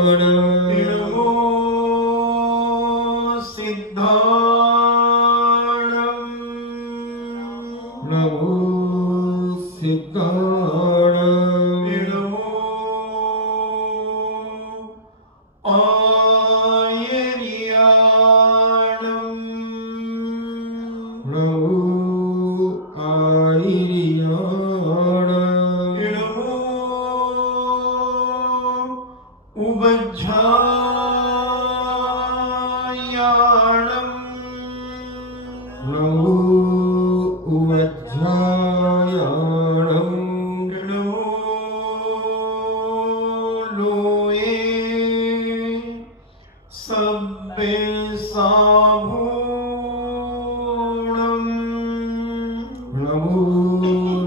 नमो सिद्धाणं नमो सिद्धाणं नमो आयर्याणं नमो आयर्याणं नमो उबज्झायाणं नमो उवज्झायाणं नमो लोये सब्बे साभूणं नमो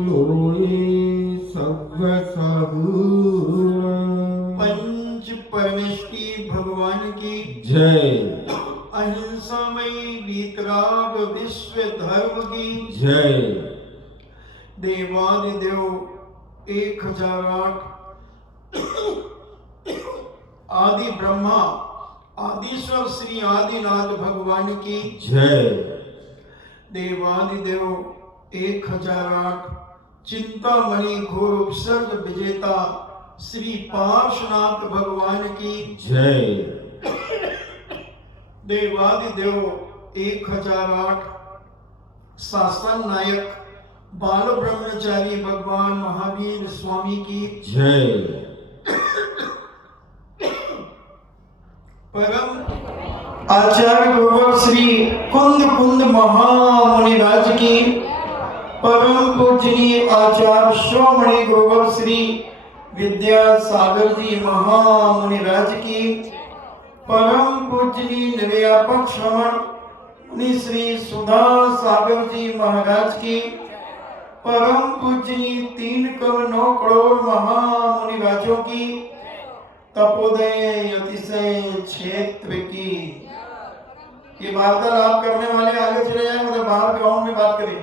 लोये सव्वसाभूणं पंच परमेष्टि भगवान की जय अहिंसामयी वीतराग विश्व धर्म की जय देवादिदेव 1008 आदि ब्रह्मा आदिश्वर श्री आदिनाथ भगवान की जय देवादिदेव 1008 चिंतामणि घोर उपसर्ग विजेता श्री पार्श्वनाथ भगवान की जय देवादिदेव 1008 शासन नायक बाल ब्रह्मचारी भगवान महावीर स्वामी की जय परम आचार्य गुरुवर श्री कुंद कुंद महामुनिराज की परम पूजनीय आचार्य श्रोमणि गुरुवर श्री विद्यासागर जी महामुनिराज की परम पूजनीय निर्यापक श्रवण मुनि श्री सुधा सागर जी महाराज की परम पूजनीय 3 करोड़ 9 करोड़ महामुनिराजों की तपोदय अतिशय क्षेत्र की ये वार्तालाप करने वाले आगे चले जाए मतलब बाहर ग्राउंड में बात करें।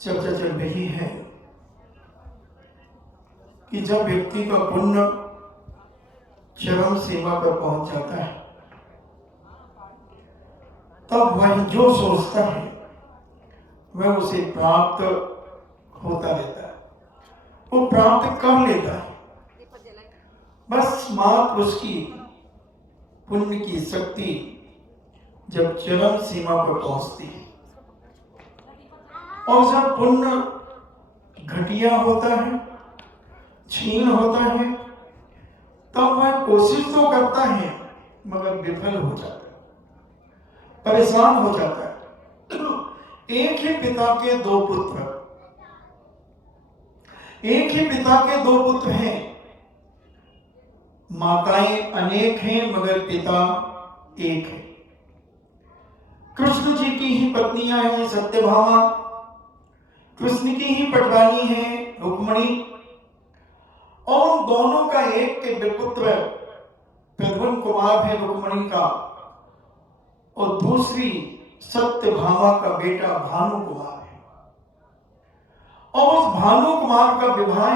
चर्चा चल रही है कि जब व्यक्ति का पुण्य चरम सीमा पर पहुंच जाता है तब वह जो सोचता है वह उसे प्राप्त होता रहता है, वो प्राप्त कर लेता है। बस मात्र उसकी पुण्य की शक्ति जब चरम सीमा पर पहुंचती है और जब पुण्य घटिया होता है, क्षीण होता है, तब वह कोशिश तो करता है मगर विफल हो जाता है, परेशान हो जाता है। एक ही पिता के 2 पुत्र, एक ही पिता के 2 पुत्र हैं, माताएं अनेक हैं मगर पिता एक है। कृष्ण जी की ही पत्नियां हैं सत्यभामा, कृष्ण की ही पटरानी है रुक्मणी, और दोनों का एक के विपुत्र प्रद्युम्न कुमार है रुक्मणी का, और दूसरी सत्यभामा का बेटा भानु कुमार है। और उस भानु कुमार का विवाह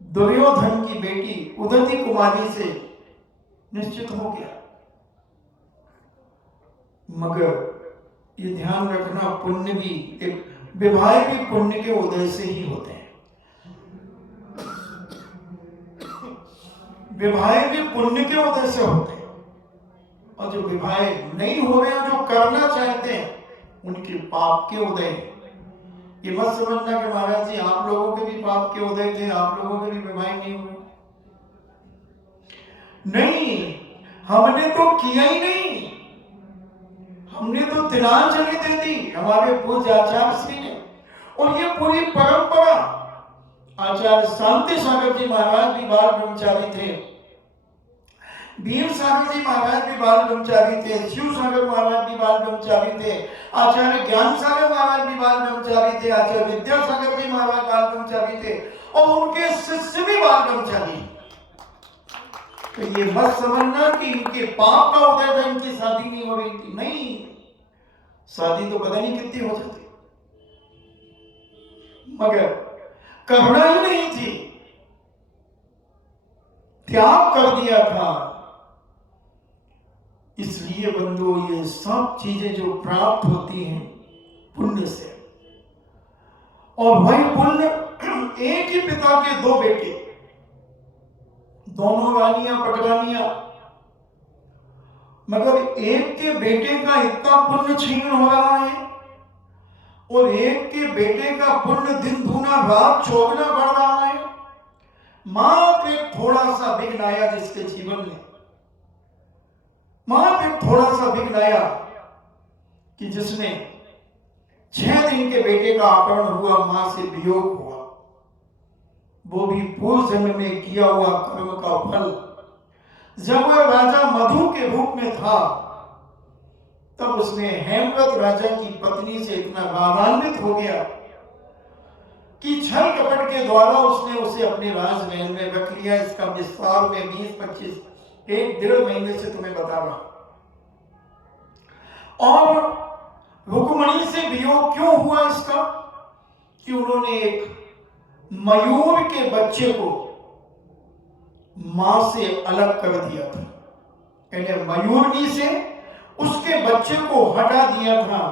दुर्योधन की बेटी उदती कुमारी से निश्चित हो गया। मगर ये ध्यान रखना, पुण्य भी विवाह भी पुण्य के उदय से ही होते हैं। विवाह भी पुण्य के उदय से होते हैं, और जो विवाह नहीं हो रहे हैं, जो करना चाहते हैं, उनके पाप के उदय। ये मत समझना कि महाराज जी आप लोगों के भी पाप के उदय थे, आप लोगों के भी विवाह नहीं हुए। नहीं, हमने तो किया ही नहीं, हमने तो तिलांजलि दे दी हमारे पूज्य आचार्य श्री ने। और ये पूरी परंपरा, आचार्य शांति सागर जी महाराज भी बाल ब्रह्मचारी थे, वीर सागर जी महाराज भी बाल ब्रह्मचारी थे, शिव सागर महाराज भी बाल ब्रह्मचारी थे, आचार्य ज्ञान सागर महाराज भी बाल ब्रह्मचारी थे, आचार्य विद्यासागर जी महाराज बाल ब्रह्मचारी थे, और उनके शिष्य भी बाल ब्रह्मचारी। तो ये मत समझना कि इनके पाप का उदय था, इनकी शादी नहीं हो रही थी। नहीं, शादी तो पता नहीं कितनी हो जाती, मगर करुणा ही नहीं थी, त्याग कर दिया था। इसलिए बंधु, ये सब चीजें जो प्राप्त होती हैं पुण्य से, और वही पुण्य एक ही पिता के दो बेटे, दोनों रानियां पटरानियां, मगर एक के बेटे का इतना पुण्य छीन हो रहा है और एक के बेटे का पुण्य दिन दूना रात चौगुना बढ़ रहा है। मात्र एक थोड़ा सा विघ्न आया जिसके जीवन में, मात्र एक थोड़ा सा विघ्न आया कि जिसने 6 दिन के बेटे का अपहरण हुआ, मां से वियोग हुआ, वो भी पूर्व जन्म में किया हुआ कर्म का फल। जब वह राजा मधु के रूप में था, तब उसने हेमवत राजा की पत्नी से इतना रागान्वित हो गया कि छल कपट के द्वारा उसने उसे अपने राजमहल में रख लिया। इसका विस्तार में 20-25 1-1.5 महीने से तुम्हें बता रहा। और रुक्मणी से वियोग क्यों हुआ इसका? कि उन्होंने एक मयूर के बच्चे को मां से अलग कर दिया था, यानी मयूरनी से उसके बच्चे को हटा दिया था,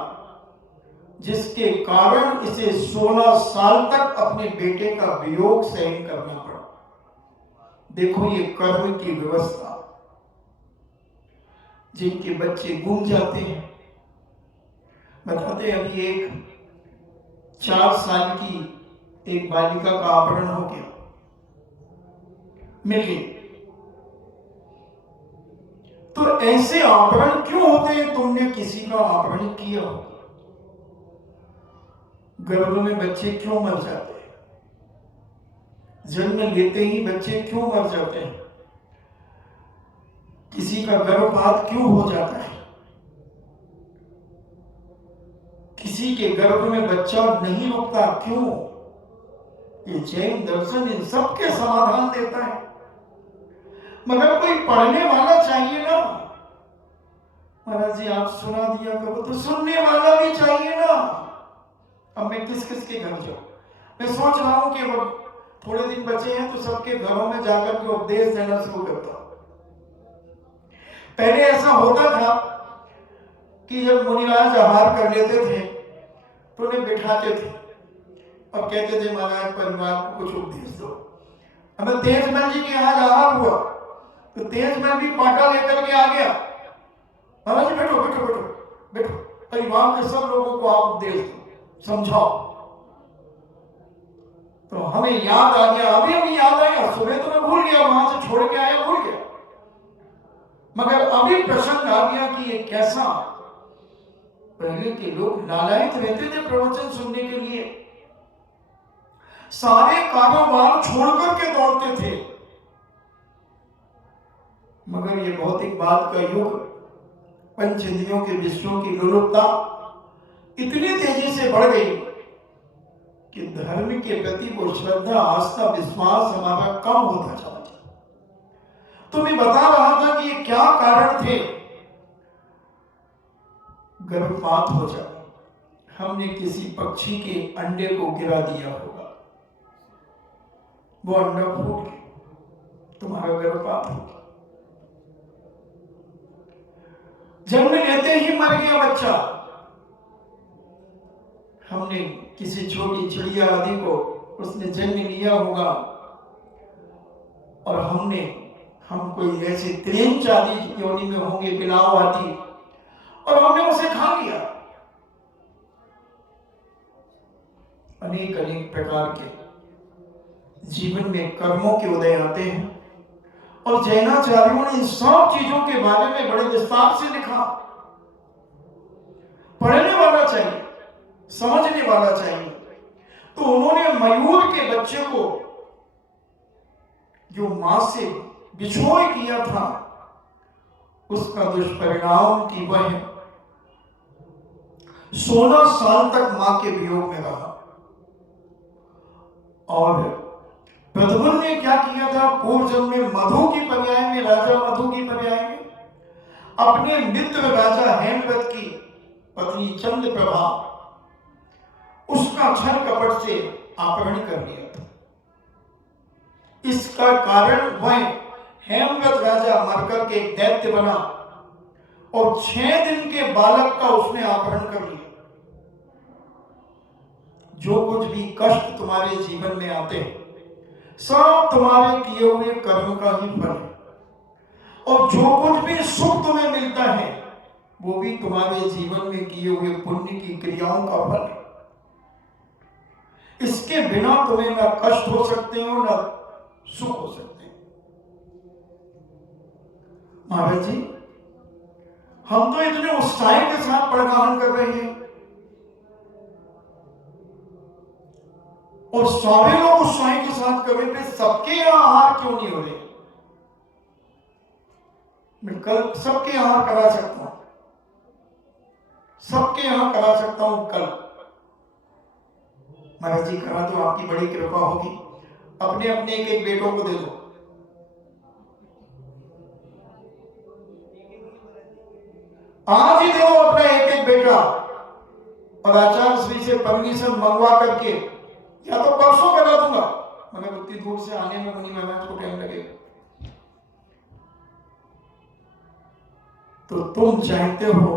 जिसके कारण इसे 16 साल तक अपने बेटे का वियोग सहन करना पड़ा। देखो ये कर्म की व्यवस्था। जिनके बच्चे गुम जाते हैं, बताते अभी एक 4 साल की एक बालिका का अपहरण हो गया, मिल गई। तो ऐसे अपहरण क्यों होते हैं? तुमने किसी का अपहरण किया हो, गर्भ में बच्चे क्यों मर जाते हैं? जन्म लेते ही बच्चे क्यों मर जाते हैं? किसी का गर्भपात क्यों हो जाता है? किसी के गर्भ में बच्चा नहीं रुकता क्यों? ये जैन दर्शन इन सब के समाधान देता है। मगर कोई पढ़ने वाला चाहिए ना। महाराज जी आप सुना दिया करो तो सुनने वाला भी चाहिए ना। अब मैं किस किस के घर जाऊं? मैं सोच रहा हूं कि वो थोड़े दिन बचे हैं तो सबके घरों में जाकर के उपदेश देना शुरू करता हूं। पहले ऐसा होता था कि जब मुनिराज आहार कर लेते थे तो उन्हें बिठाते थे और कहते थे महाराज परिवार को कुछ उपदेश दो। हमें तेजमल जी के यहाँ आहार हुआ तो तेजमल भी पाटा लेकर के आ गया। महाराज जी बैठो बैठो बैठो बैठो, परिवार के सब लोगों को आप उपदेश दो, समझाओ। तो हमें याद आ गया, अभी याद आया। सुबह तो मैं भूल गया, वहां से छोड़ के आया, भूल गया। मगर अभी प्रसंग आ गया कि ये कैसा पहले के लोग लालायित रहते थे प्रवचन सुनने के लिए, सारे कारोबार छोड़कर के दौड़ते थे। मगर ये भौतिकवाद का युग, पंच इंद्रियों के विषयों की लोलुपता इतनी तेजी से बढ़ गई कि धर्म के प्रति वो श्रद्धा, आस्था, विश्वास हमारा कम होता चला। तो मैं बता रहा था कि ये क्या कारण थे। गर्भपात हो जाए, हमने किसी पक्षी के अंडे को गिरा दिया होगा, वो अंडा फूट गया, तुम्हारा गर्भपात हो गया। जन्म लेते ही मर गया बच्चा। हमने किसी छोटी चिड़िया आदि को, उसने जन्म लिया होगा और हम कोई ऐसे त्रेंच आदि योनि में होंगे, बिलाव आदि, और हमने उसे खा लिया। अनेक अनेक प्रकार के जीवन में कर्मों के उदय आते हैं और जैनाचार्यों ने इन सब चीजों के बारे में बड़े विस्तार से लिखा। पढ़ने वाला चाहिए, समझने वाला चाहिए। तो उन्होंने मयूर के बच्चे को जो मां से बिछोह किया था, उसका दुष्परिणाम कि वह 16 साल तक मां के वियोग में रहा। और प्रद्युम्न ने क्या किया था? पूर्व जन्म में मधु की पर्याय में, राजा मधु की पर्याय में अपने मित्र राजा हेमवत की पत्नी चंद्रप्रभा, उसका छल कपट से अपहरण कर लिया था। उसका कारण वह हेमवत राजा मरकर के एक दैत्य बना और 6 दिन के बालक का उसने अपहरण कर लिया। जो कुछ भी कष्ट तुम्हारे जीवन में आते हैं सब तुम्हारे किए हुए कर्म का ही फल है, और जो कुछ भी सुख तुम्हें मिलता है वो भी तुम्हारे जीवन में किए हुए पुण्य की क्रियाओं का फल है। इसके बिना तुम्हें ना कष्ट हो सकते हो ना सुख हो सकते हैं। महाराज जी, हम तो इतने उत्साह के साथ पड़गाहन कर रहे हैं और सारे लोग उत्साह के साथ कर रहे थे, सबके यहां आहार क्यों नहीं हो रहे? मैं कल सबके यहां करा सकता हूं, सबके यहां करा सकता हूं कल। महाराज जी, करा तो आपकी बड़ी कृपा होगी। अपने अपने एक एक बेटों को दे दो। आज ही दे दो अपना एक एक बेटा, और आचार्य श्री से परमिशन मंगवा करके, या तो परसों करा दूंगा, मगर उतनी दूर से आने में मुनि महाराज को टाइम लगेगा। तो तुम चाहते हो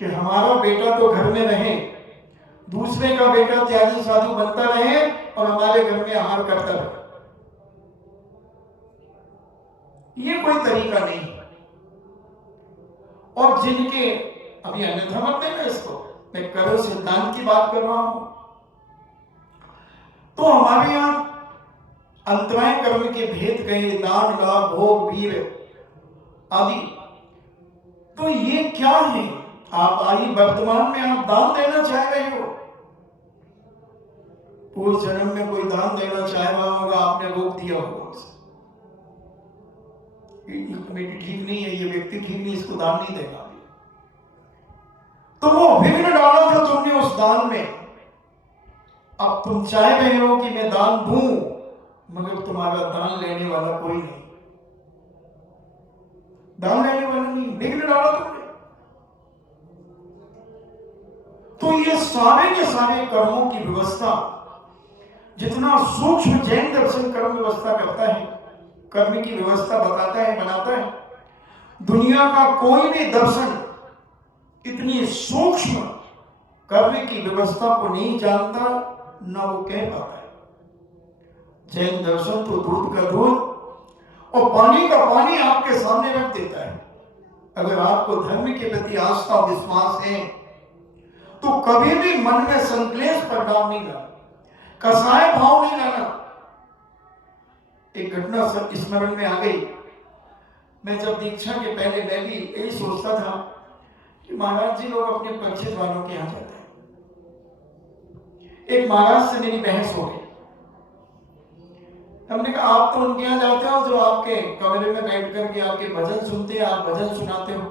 कि हमारा बेटा तो घर में रहे, दूसरे का बेटा त्यागी साधु बनता रहे और हमारे घर में आहार करता रहे। ये कोई तरीका नहीं। और जिनके, अभी अन्यथा मत लेना इसको, मैं करो सिद्धांत की बात कर रहा हूं। तो हमारे यहां अंतराय कर्म के भेद कहे, दान, लाभ, भोग, वीर आदि। तो ये क्या है? आप आई वर्तमान में आप दान देना चाह रहे हो, पूर्व जन्म में कोई दान देना चाह रहा होगा, आपने रोक दिया होगा। ये कमेटी ठीक नहीं है, ये व्यक्ति ठीक नहीं, इसको दान नहीं देगा। तो वो विघ्न डाला था तुमने उस दान में। अब तुम चाह रहे हो कि मैं दान दूं, मगर तुम्हारा दान लेने वाला कोई नहीं, दान लेने वाला नहीं, विघ्न डाला तुमने। तो ये सारे के सारे कर्मों की व्यवस्था, जितना सूक्ष्म जैन दर्शन कर्म व्यवस्था करता है, कर्म की व्यवस्था बताता है, बनाता है, दुनिया का कोई भी दर्शन इतनी सूक्ष्म कर्म की व्यवस्था को नहीं जानता, ना वो कह पाता है। जैन दर्शन तो दूध का दूध और पानी का पानी आपके सामने रख देता है। अगर आपको धर्म के प्रति आस्था और विश्वास है तो कभी भी मन में संक्लेश परिणाम नहीं लाना, कसाय भाव नहीं लाना। एक घटना स्मरण में आ गई। मैं जब दीक्षा के पहले मैं भी यही सोचता था कि महाराज जी लोग अपने परिचित वालों के यहाँ जाते हैं। एक महाराज से मेरी बहस हो गई। हमने कहा आप तो उनके यहाँ जाते हो जो आपके कमरे में बैठ करके आपके भजन सुनते हैं, आप भजन सुनाते हो।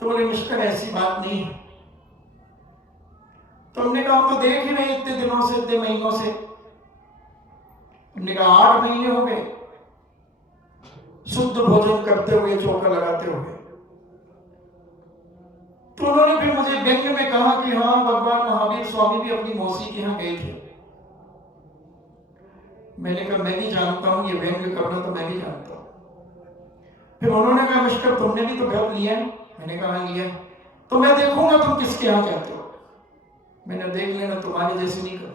तो बोले मिस्टर ऐसी बात नहीं है। तो हमने कहा हम तो देख ही नहीं इतने दिनों से, इतने महीनों से। हमने कहा 8 महीने हो गए शुद्ध भोजन करते हुए, चौका लगाते हुए। तो उन्होंने फिर मुझे व्यंग्य में कहा कि हाँ, भगवान महावीर स्वामी भी अपनी मौसी के यहाँ गए थे। मैंने कहा मैं भी जानता हूं, ये व्यंग्य करना तो मैं भी जानता हूं। फिर उन्होंने कहा मिस्टर तुमने भी तो व्रत लिया है। मैंने कहा लिया। तो मैं देखूंगा तुम किसके यहाँ जाते हो। मैंने देख लेना, तुम्हारे जैसे नहीं कर।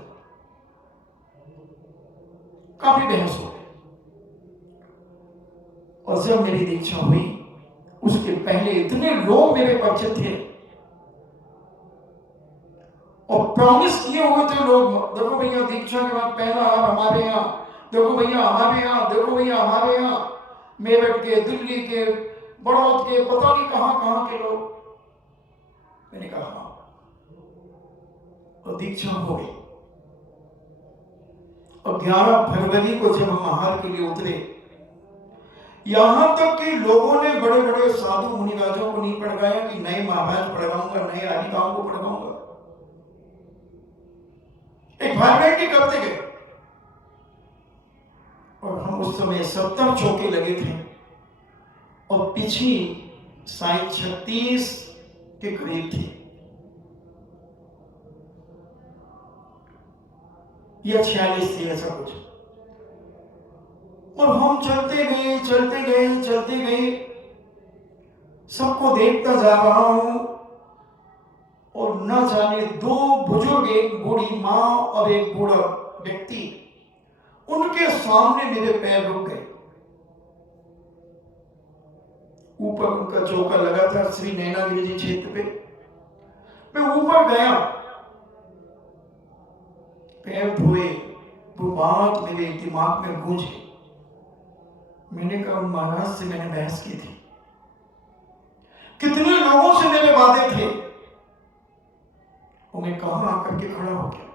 काफी बहस हो गई। और जब मेरी दीक्षा हुई उसके पहले इतने लोग मेरे परिचित थे और प्रॉमिस किए हुए थे लोग, देखो भैया दीक्षा के बाद पहला हार हमारे यहाँ, देखो भैया हमारे यहाँ, देखो भैया हमारे यहाँ। मेरठ के, दिल्ली के, बड़ौद के, पता नहीं कहां कहां के लोग। मैंने कहा हाँ, और दीक्षा हो गई। और 11 फरवरी को जब हम आहार के लिए उतरे, यहां तक कि लोगों ने बड़े बड़े साधु मुनिराजों को नहीं पढ़ाया कि नए महाराज पढ़ाऊंगा, नए आदिकाओं को पढ़ाऊंगा। एक भाई बहन करते गए। और हम उस समय 70 चौके लगे थे और पिछली शायद 36 के करीब थी। या 46 थी, ऐसा कुछ। और हम चलते गए चलते गए चलते गए, सबको देखता जा रहा हूं, और न जाने दो बुजुर्ग, एक बूढ़ी माँ और एक बूढ़ा व्यक्ति, उनके सामने मेरे पैर रुक गए। ऊपर उनका चौका लगा था श्री नैनागिरी जी क्षेत्र पे। मैं ऊपर गया, पैर धोए, वो बात मेरे दिमाग में गूंज गई। मैंने कहा महाराज से मैंने बहस की थी, कितने लोगों से मेरे वादे थे, और मैं कहां आकर के खड़ा हो गया।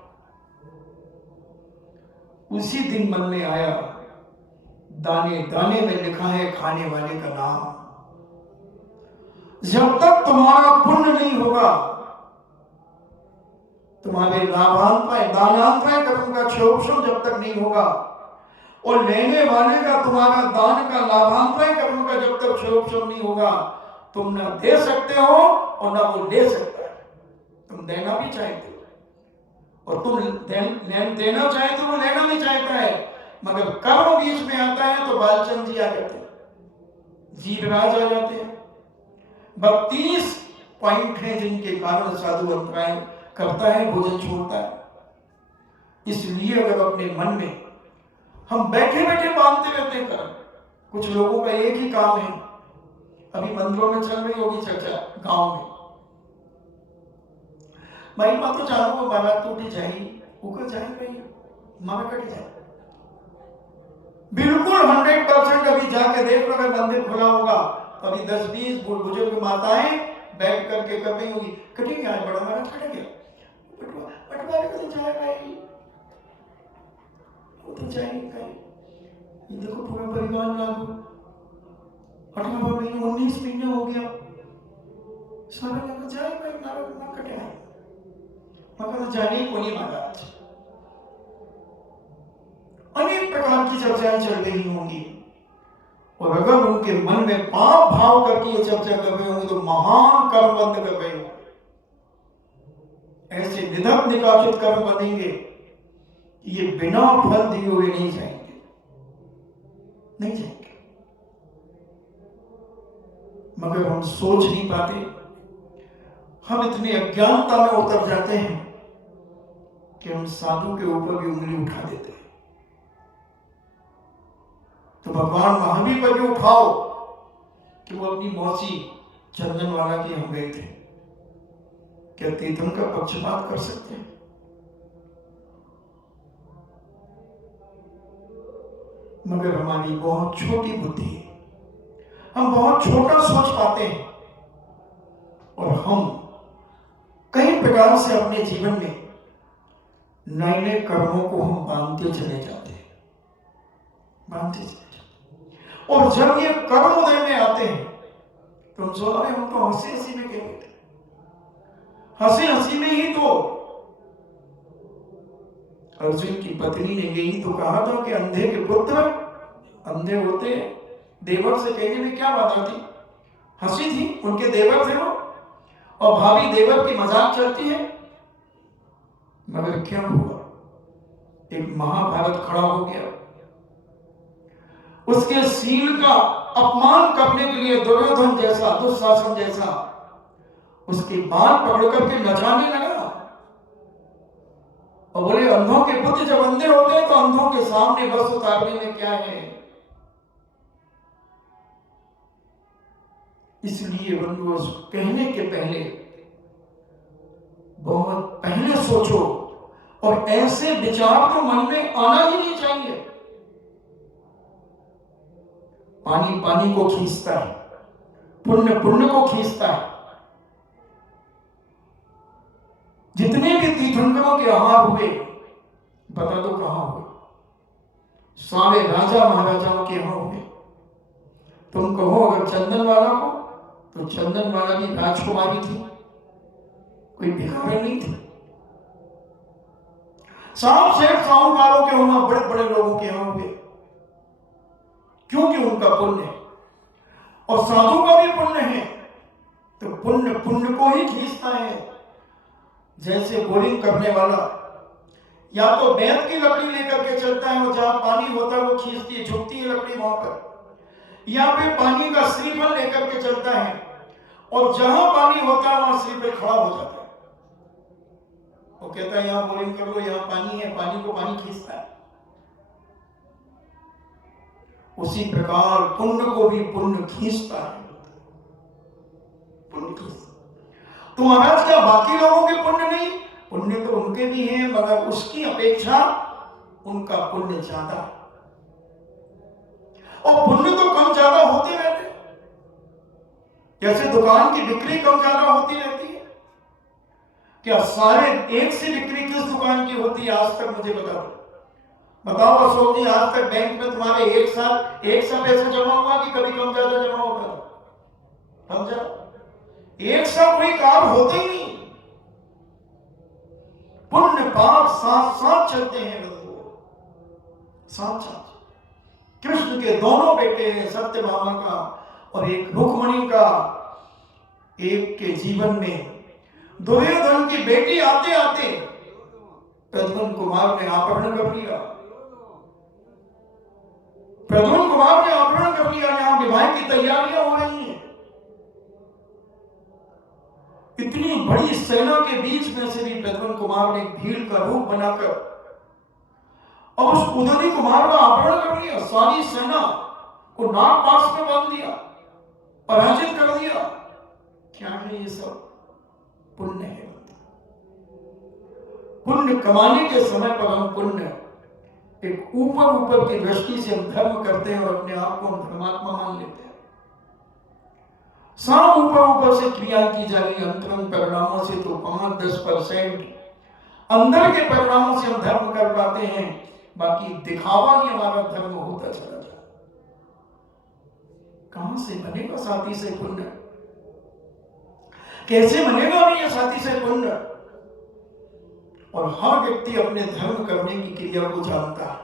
उसी दिन मन में आया, दाने दाने में लिखा है खाने वाले का नाम। जब तक तुम्हारा पुण्य नहीं होगा, तुम्हारे लाभांतराय दानांतराय कर्म का क्षोभम जब तक नहीं होगा, और लेने वाले का तुम्हारा दान का लाभांतराय कर्म का जब तक क्षोभम नहीं होगा, तुम ना दे सकते हो और ना वो ले सकता है। तुम देना भी चाहते हो और तुम देना चाहते हो, वो लेना भी चाहता है, मगर कर्म बीच में आता है तो बालचंद जी आ जाते हैं, जीवराज आ जाते हैं। 32 पॉइंट हैं जिनके कारण साधु अंतराय करता है, भोजन छोड़ता है। इसलिए अगर अपने मन में हम बैठे बैठे बांधते रहते हैं, कुछ लोगों का एक ही काम है, अभी मंदिरों में चल रही होगी चर्चा गांव में, भाई माँ तो चालू बारात टूटी जाएगी, ऊपर जाए भाई माँ कट जाए। बिल्कुल 100% अभी जाके देख लो, अगर मंदिर खुला होगा अभी 10-20 बुजुर्ग माताएं बैठ करके कर रही होगी, कटेंगे आज बड़ा महाराज कट गया, बंटवारे को तो जाए भाई, वो तो जाएंगे। ये देखो पूरा परिवार लागू 18 महीने 19 महीने हो गया, सारे लोग जाए भाई, ना कटे आए, मगर जाने को नहीं महाराज। अनेक प्रकार की चर्चाएं चल रही होंगी, और अगर उनके मन में पाप भाव करके ये चर्चा कर रहे होंगे तो महान कर्म बंद कर रहे होंगे। ऐसे निधक निकाचित कर्म बनेंगे, ये बिना फल दिए हुए नहीं जाएंगे, नहीं जाएंगे। मगर हम सोच नहीं पाते, हम इतने अज्ञानता में उतर जाते हैं कि हम साधु के ऊपर भी उंगली उठा देते हैं। तो भगवान महावीर पर भी उठाओ कि वो अपनी मौसी चंदन वाला के हम गए थे, क्या तीर्थन का पक्षपात कर सकते हैं? मगर हमारी बहुत छोटी बुद्धि है, हम बहुत छोटा सोच पाते हैं, और हम कई प्रकार से अपने जीवन में नए नए कर्मों को हम बांधते चले जाते हैं, बांधते चले जाते हैं। और जब ये कर्म उदय में आते हैं तो हम सोच रहे, हम तो हंसी हंसी में कह रहे थे, हंसी हंसी में ही तो अर्जुन की पत्नी ने यही तो कहा था कि अंधे के पुत्र अंधे होते, देवर से कहने में क्या बात आती, हंसी थी, उनके देवर थे वो, और भाभी देवर की मजाक चलती है। मगर क्या हुआ, एक महाभारत खड़ा हो गया, उसके शील का अपमान करने के लिए दुर्योधन जैसा, दुशासन जैसा उसके बाल पकड़ करके नचाने लगा, और बोले अंधों के पुत्र जब अंधे होते हैं तो अंधों के सामने बस उतारने में क्या है। इसलिए बंधुओं, कहने के पहले बहुत पहले सोचो, और ऐसे विचार तो मन में आना ही नहीं चाहिए। पानी पानी को खींचता है, पुण्य पुण्य को खींचता है। जितने भी तीर्थंकरों के आहार हुए, बता दो कहां हुए? सारे राजा महाराजाओं के यहाँ हुए। तुम कहो अगर चंदन वाला को, तो चंदन वाला भी राजकुमारी थी, कोई भिखारी नहीं थी। साहब सेठ साहूकारों के वहां बड़े बड़े लोगों के यहाँ हुए, क्योंकि उनका पुण्य है, और साधु का भी पुण्य है, तो पुण्य पुण्य को ही खींचता है। जैसे बोरिंग करने वाला या तो बेंत की लकड़ी लेकर के चलता है और जहां पानी होता है वो खींचती है, झुकती है लकड़ी वहां पर। या फिर पानी का श्रीफल लेकर के चलता है और जहां पानी होता है वहां श्रीफल खड़ा हो जाता है। वो कहता है यहां बोरिंग कर लो, यहां पानी है, पानी को पानी खींचता है। उसी प्रकार पुण्य को भी पुण्य खींचता है, पुण्य खींचता। तो महाराज क्या बाकी लोगों के पुण्य नहीं? पुण्य तो उनके भी हैं, मगर उसकी अपेक्षा उनका पुण्य ज्यादा है। और पुण्य तो कम ज्यादा होते रहते, जैसे दुकान की बिक्री कम ज्यादा होती रहती है। क्या सारे एक से बिक्री किस दुकान की होती है? आज तक मुझे बता दो। बताओ अशोक जी, आज तक बैंक में तुम्हारे एक साल पैसा जमा हुआ कि कभी कम ज्यादा जमा होगा? समझा? एक साल कोई काम होता ही नहीं। पुण्य पाप साथ साथ चलते हैं बंधुओं, साथ साथ। कृष्ण के दोनों बेटे हैं, सत्यभामा का और एक रुक्मिणी का। एक के जीवन में दुर्योधन की बेटी आते आते प्रद्युम्न कुमार ने अपहरण कर लिया। प्रद्युम्न कुमार ने अपहरण कर लिया। यहां विवाह की तैयारियां हो रही हैं। इतनी बड़ी सेना के बीच में से भी प्रद्युम्न कुमार ने भीड़ का रूप बनाकर और उस उदयनी कुमार का अपहरण कर लिया। सारी सेना को नाग पास में बांध दिया, पराजित कर दिया। क्या है ये सब? पुण्य है। पुण्य कमाने के समय पर हम पुण्य एक ऊपर की दृष्टि से हम धर्म करते हैं और अपने आप को हम धर्मात्मा मान लेते हैं। सब ऊपर से क्रिया की जा रही अंतरंग परिणामों से तो 5-10% अंदर के परिणामों से हम धर्म कर पाते हैं। बाकी दिखावा ही हमारा धर्म होता चला जाए। कहां से बनेगा साथी से पुण्य? कैसे बनेगा नहीं ये साथी से पुण्य? और हर व्यक्ति अपने धर्म करने की क्रिया को जानता है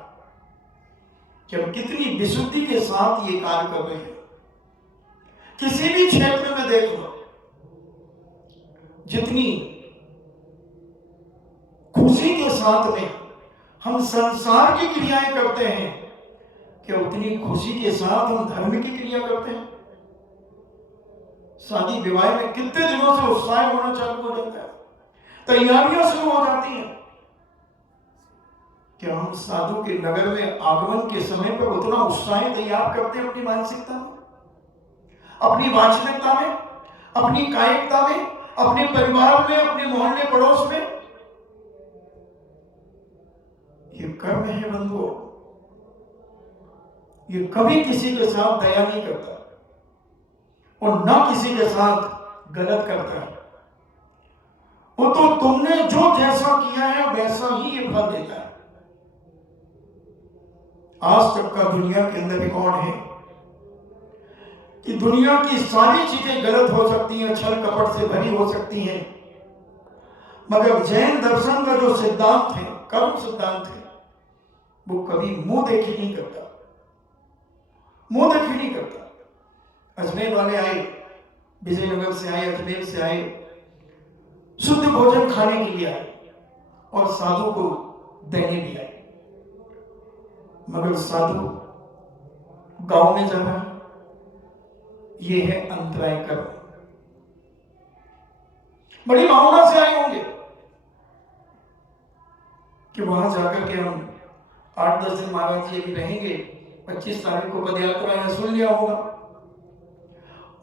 कि हम कितनी विशुद्धि के साथ ये कार्य कर रहे हैं। किसी भी क्षेत्र में देख लो, जितनी खुशी के साथ में हम संसार की क्रियाएं करते हैं, क्या उतनी खुशी के साथ हम धर्म की क्रिया करते हैं? शादी विवाह में कितने दिनों से उत्साह होना चालू हो जाता है, तैयारियां शुरू हो जाती हैं। क्या हम साधु के नगर में आगमन के समय पर उतना उत्साह तैयार करते हैं अपनी मानसिकता में, अपनी वाचनिकता में, अपनी कायिकता में, अपने परिवार में, अपने मोहल्ले पड़ोस में? ये कर्म है बंधुओं। ये कभी किसी के साथ दया नहीं करता और ना किसी के साथ गलत करता है। वो तो तुमने जो जैसा किया है वैसा ही ये फल देता है। आज तक का दुनिया के अंदर रिकॉर्ड है कि दुनिया की सारी चीजें गलत हो सकती हैं, छल कपट से भरी हो सकती हैं, मगर जैन दर्शन का जो सिद्धांत है, कर्म सिद्धांत है, वो कभी मुंह देखी नहीं करता, मुंह देखी नहीं करता। अजमेर वाले आए, विजयनगर से आए, अजमेर से आए, शुद्ध भोजन खाने के लिए आए और साधु को देने भी आए, मगर साधु गांव में जा रहा है। ये है अंतराय कर्म। बड़ी भावना से आए होंगे कि वहां जाकर के हम 8-10 दिन महाराज जी अभी रहेंगे, 25 तारीख को पदयात्रा है, सुन लिया होगा।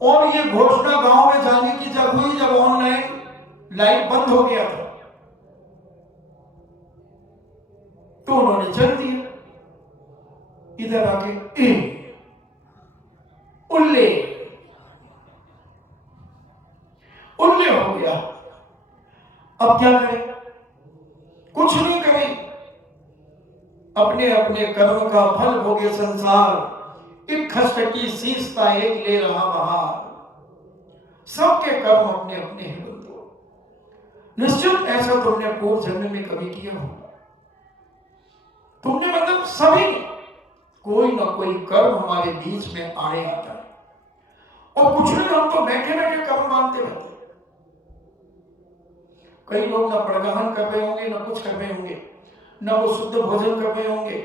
और ये घोषणा गांव में जाने की जब हुई, जब ऑनलाइन लाइव बंद हो गया था, तो उन्होंने चल दिया इधर आके उल्ले हो गया। अब क्या करें? कुछ नहीं करें। अपने अपने कर्म का फल भोगे संसार, एक खस्ट की शीशता एक ले रहा बाहर। सबके कर्म अपने अपने हैं बंधुओं। निश्चित ऐसा तुमने पूर्व जन्म में कभी किया होगा। तुमने मतलब सभी कोई ना कोई कर्म हमारे बीच में आड़े आता है, और कुछ नहीं, हम तो बैठे बैठे कर्म मानते रहते। कई लोग ना पड़गहन कर रहे होंगे, ना कुछ कर रहे होंगे, न वो शुद्ध भोजन कर रहे होंगे,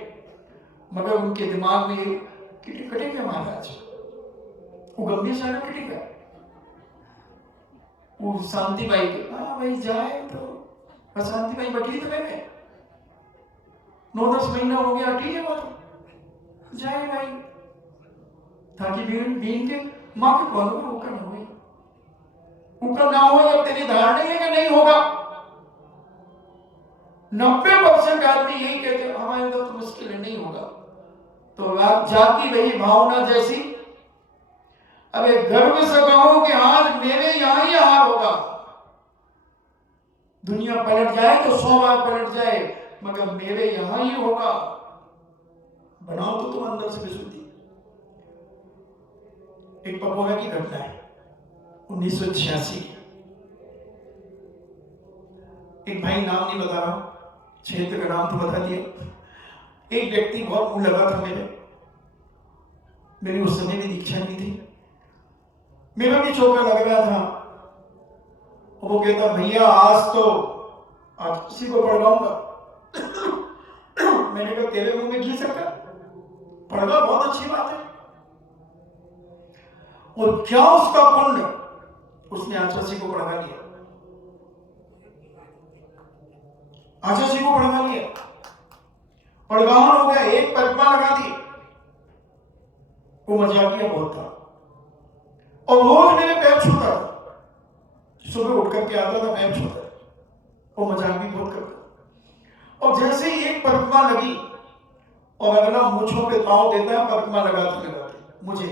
मगर उनके दिमाग में कटेगा महाराज, वो गंभीर सारा कटेगा। वो शांति बाई के हाँ भाई जाए तो शांति बाई बटी तो मैंने 9-10 महीना हो गया, ठीक है बात जाए भाई, ताकि बीन के माँ के कौन ऊपर ना हो, ऊपर ना हो। अब तेरी धारणा है कि नहीं होगा। 90% आदमी यही कहते हमारे तो मुश्किल है, नहीं होगा। तो आप जाती वही भावना जैसी, अब एक गर्व से कहो कि आज मेरे यहां ही हार होगा, दुनिया पलट जाए तो 100 बार पलट जाए, मगर मेरे यहां ही होगा। बनाओ तो तुम अंदर से विशुद्धि। एक पपोरा की घटना है 1986 की। एक भाई नाम नहीं बता रहा, क्षेत्र का नाम तो बता दिया। एक व्यक्ति बहुत मुंह लगा था मेरी उस समय भी दीक्षा नहीं थी, मेरा भी चौका लग रहा था। वो कहता भैया आज किसी को पढ़वाऊंगा। मैंने कहा तेरे मुंह में घी सकता, पढ़वा बहुत अच्छी बात है। और क्या उसका पुण्य, उसने आचार्य को पढ़वा लिया, आचार्य को पढ़वा लिया, पढ़वान हो गया, एक परिक्रमा लगा दी। वो मजाकिया बहुत था और रोज मेरे पैर छूता था, सुबह उठ करके आता था पैर छूता, वो मजाक भी बहुत करता। और जैसे ही एक परिक्रमा लगी और अगला मूंछों पे पांव देता है, परिक्रमा लगाते मुझे,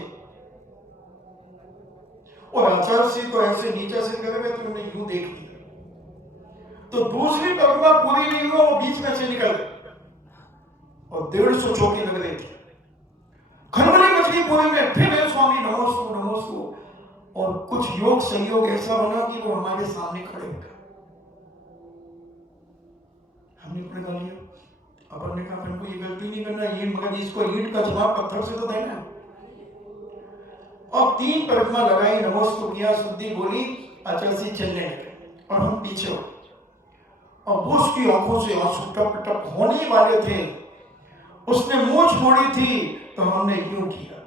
और आचार्य जी तो ऐसे नीचे से करेंगे तो उन्हें यूं देख लिया। तो दूसरी परिक्रमा पूरी नहीं हुआ, वो बीच में से निकल गए और 150 चौकी लग रही थी, खलबली मछली पूरे में। फिर मेरे स्वामी नमोस्तु नमोस्तु, और कुछ योग संयोग ऐसा बना कि वो हमारे सामने खड़े हो गए। हमने पढ़ लिया, अपन ने कहा अपन को ये गलती नहीं करना, ये मगर इसको ईंट का जवाब पत्थर से तो देना। और 3 परिक्रमा लगाई, नमोस्तु किया, शुद्धि बोली, आचार्य से चलने लगे और हम पीछे हो। और वो उसकी आंखों से आंसू टप टप होने वाले थे, उसने मूंछ मोड़ी थी तो हमने यूं किया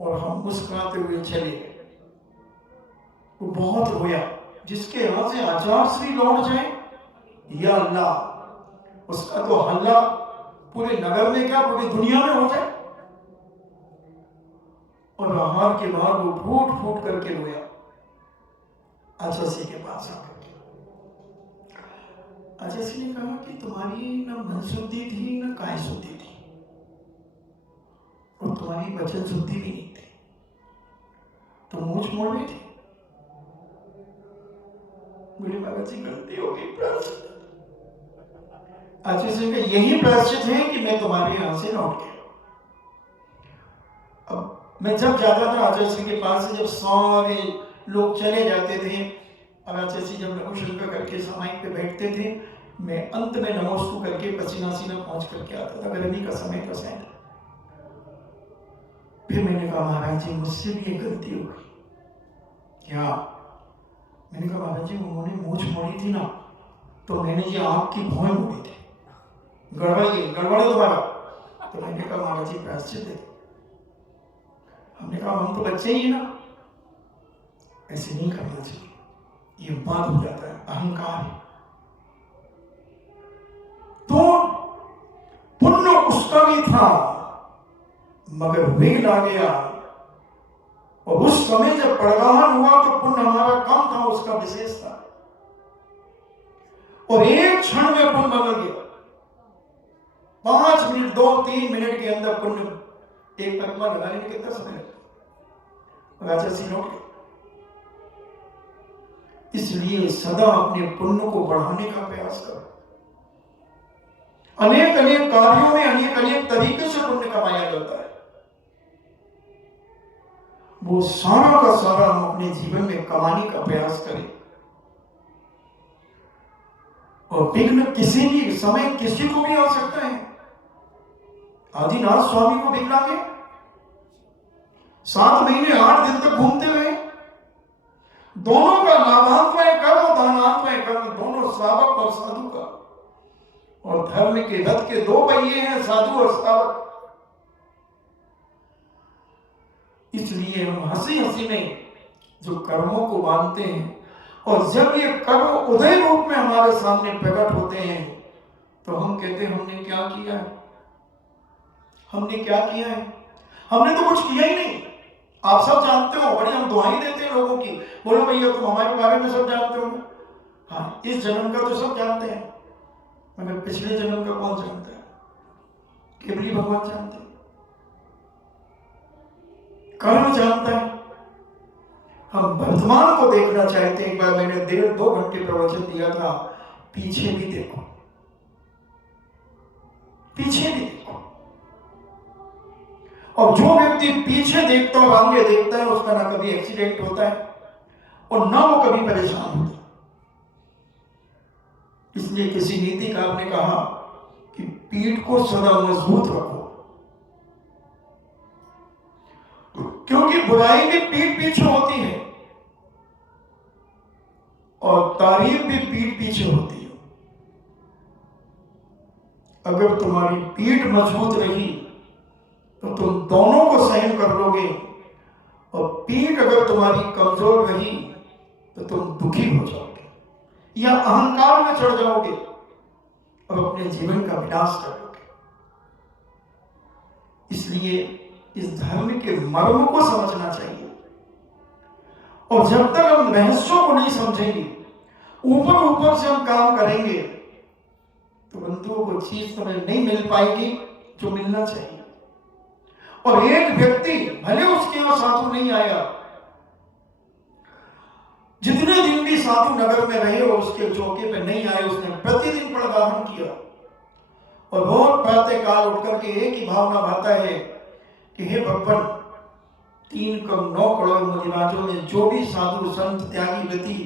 और हम मुस्कुराते हुए चले गए। वो बहुत रोया, जिसके यहां से आचार्य श्री लौट जाए, या अल्लाह उसका तो हल्ला पूरे नगर में क्या पूरी दुनिया में हो जाए। और आहार के बाद वो फूट फूट करके रोया आचार्य के पास आकर। आचार्य ने कहा कि तुम्हारी न मन शुद्धि थी न काय शुद्धि थी, और तुम्हारी वचन शुद्धि भी नहीं थी, तो मूंछ मोड़ रही थी। बोले बाबा जी गलती हो गई, प्रायश्चित। आचार्य का यही प्रायश्चित है कि मैं तुम्हारे यहां से लौट गया। अब मैं जब जाता था आचार्य के पास से, जब सारे लोग चले जाते थे और आचार्य जब नमोशंकर करके सामायिक पे बैठते थे, मैं अंत में नमोस्तु करके पसीना सीना पहुंच करके आता था। गर्मी का समय था शायद। फिर मैंने कहा महाराज जी मुझसे भी एक गलती हो गई। क्या? मैंने कहा महाराज जी उन्होंने मूंछ मोड़ी थी ना, तो मैंने ये आँख की भौं मोड़ी थी, गड़बड़ है तुम्हारा। तो मैंने कहा महाराज जी प्रायश्चित दे। हमने कहा हम तो बच्चे ही ना, ऐसे नहीं करना चाहिए, ये बात हो जाता है, अहंकार है। तो पुण्य उसका भी था, मगर वेग आ गया, और उस समय जब प्रगाहन हुआ तो पुण्य हमारा कम था, उसका विशेष था, और एक क्षण में पुण्य बदल गया। 5 मिनट 2-3 मिनट के अंदर पुण्य, एक परिक्रमा लगाने में कितना समय लगता, राजा सिंह लौट गए। इसलिए सदा अपने पुण्य को बढ़ाने का प्रयास करो। अनेक अनेक कार्यों में अनेक अनेक तरीके से पुण्य कमाया जाता है, वो सारा का सारा हम अपने जीवन में कमाने का प्रयास करें। और विघ्न किसी भी समय किसी को भी आ सकता है। आदिनाथ स्वामी को विघ्न आ गया, 7 महीने 8 दिन तक घूमते रहे। दोनों का लाभात्मय कर्म दानात्मय कर्म, दोनों श्रावक और साधु का और धर्म के रथ के दो पहिए हैं, साधु और श्रावक। इसलिए हम हंसी हंसी में जो कर्मों को मानते हैं, और जब ये कर्म उदय रूप में हमारे सामने प्रकट होते हैं तो हम कहते हैं हमने क्या किया है, हमने क्या किया है, हमने तो कुछ किया ही नहीं। आप सब जानते हो, बड़ी हम दुआई देते हैं लोगों की, बोलो भैया तुम हमारे बारे में सब जानते हो। हाँ, इस जन्म का तो सब जानते हैं, मगर पिछले जन्म का कौन जानता है? केवल भगवान जानते हैं, कर्म जानता है। हम वर्तमान को देखना चाहते हैं। एक बार मैंने 1.5-2 घंटे प्रवचन दिया था, पीछे भी देखो, पीछे भी देखो। और जो व्यक्ति पीछे देखता है और आगे देखता है, उसका ना कभी एक्सीडेंट होता है और ना वो कभी परेशान होता है। इसलिए किसी नीतिकार ने कहा कि पीठ को सदा मजबूत रखो, क्योंकि बुराई भी पीठ पीछे होती है और तारीफ भी पीठ पीछे होती है। अगर तुम्हारी पीठ मजबूत रही तो तुम दोनों को सहन कर लोगे, और पीठ अगर तुम्हारी कमजोर रही तो तुम दुखी हो जाओगे या अहंकार में चढ़ जाओगे और अपने जीवन का विनाश करोगे। इसलिए इस धर्म के मर्म को समझना चाहिए, और जब तक हम रहस्यों को नहीं समझेंगे, ऊपर ऊपर से हम काम करेंगे, तो बंधुओं को चीज तुम्हें नहीं मिल पाएगी जो मिलना चाहिए। और एक व्यक्ति भले उसके यहां साधु नहीं आया, जितने दिन भी साधु नगर में रहे और उसके चौके पे नहीं आए, उसने प्रतिदिन पड़गाहन किया और रोज प्रातः काल उठकर के एक ही भावना भाता है कि हे भगवान, 3 करोड़ 9 करोड़ मुनिराजों में जो भी साधु संत त्यागी व्यक्ति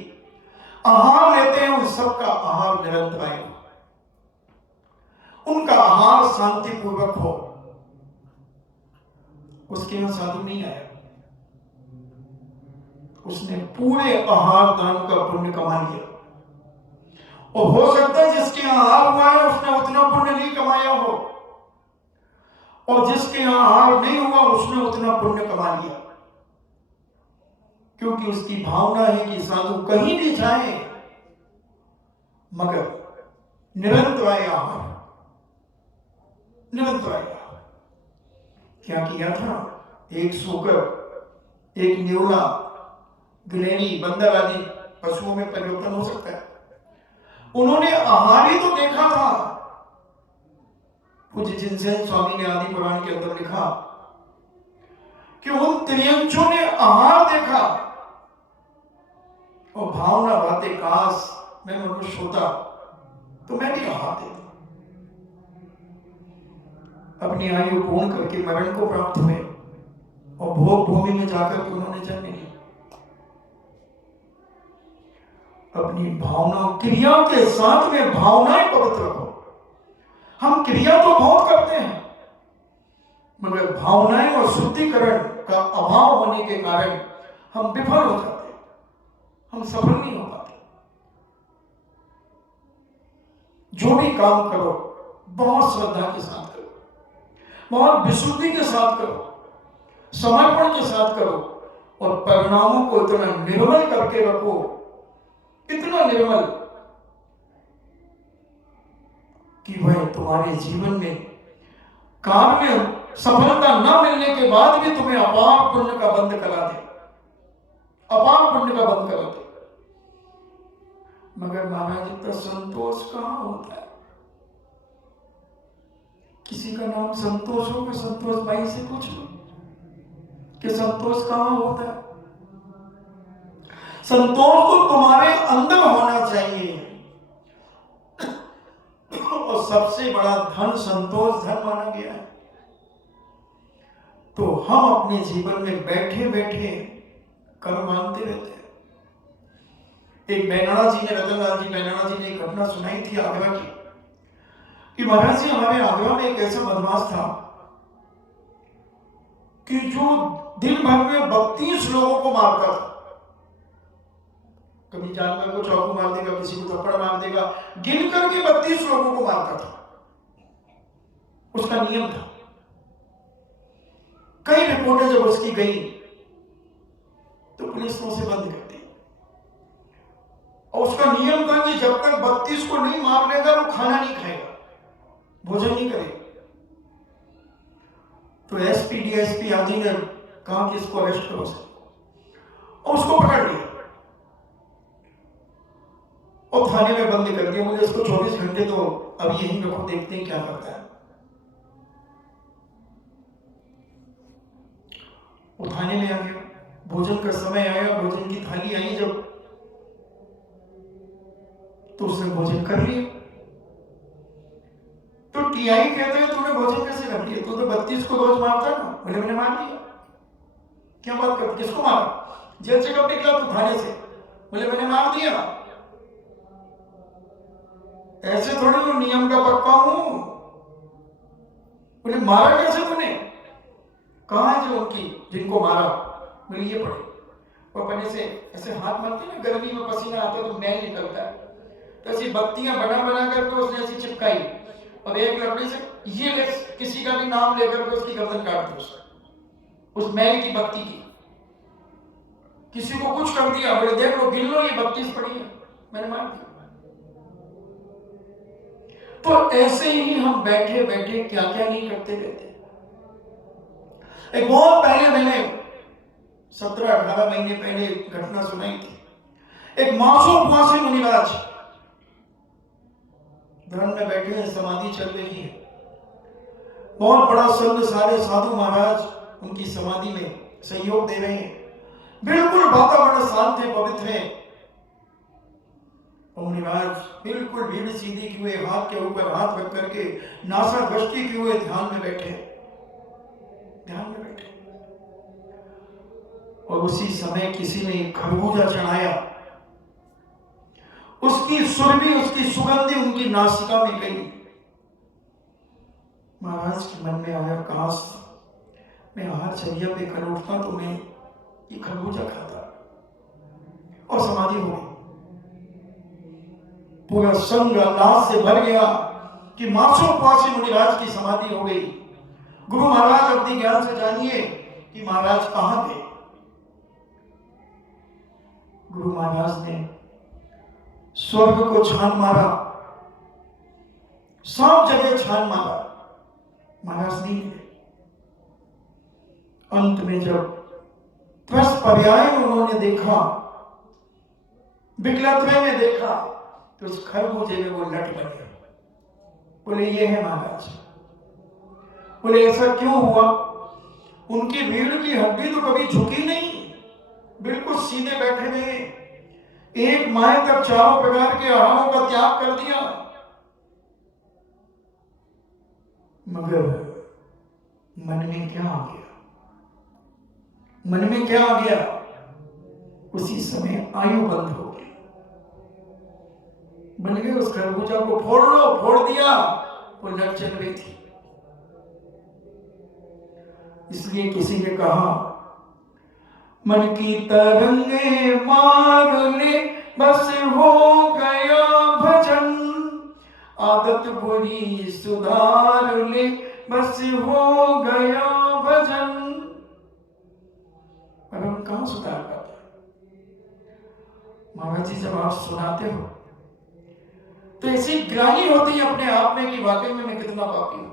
आहार लेते हैं, उन सबका आहार निरंतर आए, उनका आहार शांतिपूर्वक हो। उसके यहां साधु नहीं आया, उसने पूरे आहार दान का पुण्य कमा लिया। और हो सकता है जिसके यहां आहार हुआ है उसने उतना पुण्य नहीं कमाया हो, और जिसके यहां आहार नहीं हुआ उसने उतना पुण्य कमा लिया, क्योंकि उसकी भावना है कि साधु कहीं भी जाए मगर निरंतर आहार, निरंतर आहार। क्या किया था? एक सूकर, एक न्यूला, गिलेनी, बंदर आदि पशुओं में परिवर्तन हो सकता है। उन्होंने आहार ही तो देखा था। पूज्य जिनसेन स्वामी ने आदि पुराण के अंदर लिखा कि उन त्रियंचों ने आहार देखा और भावना बातें, काश मैं मनुष्य होता तो मैं भी आहार देता। अपनी आयु पूर्ण करके मरण को प्राप्त हुए और भोग भूमि में जाकर के उन्होंने जन्म लिया। अपनी भावनाओं, क्रियाओं के साथ में भावनाएं पवित्र रखो। हम क्रिया तो बहुत करते हैं, मगर भावनाएं और शुद्धिकरण का अभाव होने के कारण हम विफल हो जाते हैं, हम सफल नहीं हो पाते। जो भी काम करो बहुत श्रद्धा के साथ करो, बहुत विशुद्धि के साथ करो, समर्पण के साथ करो, और परिणामों को इतना निर्मल करके रखो, इतना निर्मल कि वह तुम्हारे जीवन में कार्य में सफलता न मिलने के बाद भी तुम्हें अपार पुण्य का बंध करा दे, अपार पुण्य का बंध करा दे। मगर महाराज इतना संतोष कहां होता है? किसी का नाम संतोष हो कि संतोष भाई से पूछ लो कि संतोष कहां होता है। संतोष तो तुम्हारे अंदर होना चाहिए, और सबसे बड़ा धन संतोष धन माना गया है। तो हम अपने जीवन में बैठे बैठे कर्म मानते रहते हैं। एक बैनाला जी ने, रतनलाल जी बैनाला जी ने एक घटना सुनाई थी आगरा की, कि महाराज जी हमारे आगरा में एक ऐसा बदमाश था कि जो दिन भर में 32 लोगों को मारता था। कभी जानवर को चाकू मार देगा, किसी को थप्पड़ मार देगा, गिन करके 32 लोगों को मारता था। उसका नियम था। कई रिपोर्टें जब उसकी गई तो पुलिस ने उसे बंद कर दी। और उसका नियम था कि जब तक 32 को नहीं मार लेगा वो खाना नहीं खाएगा, भोजन नहीं करेगा। तो एसपी डीएसपी आदि ने कहा कि इसको अरेस्ट करो और उसको पकड़ लिया और थाने में बंद कर दिया। मुझे इसको 24 घंटे तो अब यहीं रखो, देखते हैं क्या करता है। वो थाने में आ गया, भोजन का समय आया, भोजन की थाली आई जब, तो उसने भोजन कर लिया। तो टीआई कहते हैं तूने भोजन कैसे कर लिया, तू तो 32 को रोज मारता ना। बोले मैंने मार दिया। क्या बात कर, किसको मारा? जेल से कब निकला तू थाने से? बोले मैंने मार दिया। ऐसे थोड़ी तो नियम का पक्का हूं। बोले मारा कैसे तूने? कहां है जो उनकी जिनको मारा? बोले ये पड़े। वो अपने से ऐसे हाथ मारते ना, गर्मी में पसीना आता तो मैल निकलता है, तो ऐसी बत्तियां बना बना करके उसने ऐसी चिपकाई और एक लकड़ी से ये ले, किसी का भी नाम लेकर के उसकी गर्दन काट दी उस मैल की बत्ती की। किसी को कुछ कर दिया, बोले देख लो गिन लो, ये 32 पड़ी है, मैंने मार दिया। तो ऐसे ही हम बैठे बैठे क्या क्या नहीं करते रहते। एक बहुत पहले मैंने 17-18 महीने पहले घटना सुनाई थी। एक मासूम उपवासी मुनिराज ध्यान में बैठे हैं, समाधि चल रही है। बहुत बड़ा संघ, सारे साधु महाराज उनकी समाधि में सहयोग दे रहे हैं। बिल्कुल वातावरण शांत है, पवित्र है। मुनिराज बिल्कुल भीड़ सीधी किए हुए, हाथ के ऊपर हाथ रख करके नासा दृष्टि किए हुए ध्यान में बैठे, ध्यान में बैठे। और उसी समय किसी ने एक खरबूजा चढ़ाया, उसकी सुरभि, उसकी सुगंधि उनकी नासिका में गई। महाराज के मन में आया काश मैं आहारचर्या पे कल उठता तो मैं ये खरबूजा खाता, और समाधि हो गई। पूरा संघ लाश से भर गया कि मासूम उपवासी मुनिराज की समाधि हो गई। गुरु महाराज अपने ज्ञान से जानिए कि महाराज कहां थे। गुरु महाराज ने स्वर्ग को छान मारा, सब जगह छान मारा, महाराज नहीं मिले। अंत में जब त्रस्त पर्याय में उन्होंने देखा, विकलत्व में देखा, तो उस खरबूजे में वो लट बन गया। बोले ये है महाराज। बोले ऐसा क्यों हुआ? उनकी रीढ़ की हड्डी तो कभी झुकी नहीं, बिल्कुल सीधे बैठे हुए, एक माह तक चारों प्रकार के आहारों का त्याग कर दिया। मगर मन में क्या आ गया? मन में क्या आ गया? उसी समय आयु बंद हो गई। बन गए उस खरबूजा को फोड़ लो, फोड़ दिया, वो लट चल रही थी। इसलिए किसी ने कहा मन की तरंगे मार ले, बस हो गया भजन, आदत बुरी सुधार ले, बस हो गया भजन। पर हम कहां सुधार पाते? महाराज जी जब आप सुनाते हो तो ऐसी ग्लानि होती है अपने आप में कि वाकई में मैं कितना पापी हूं।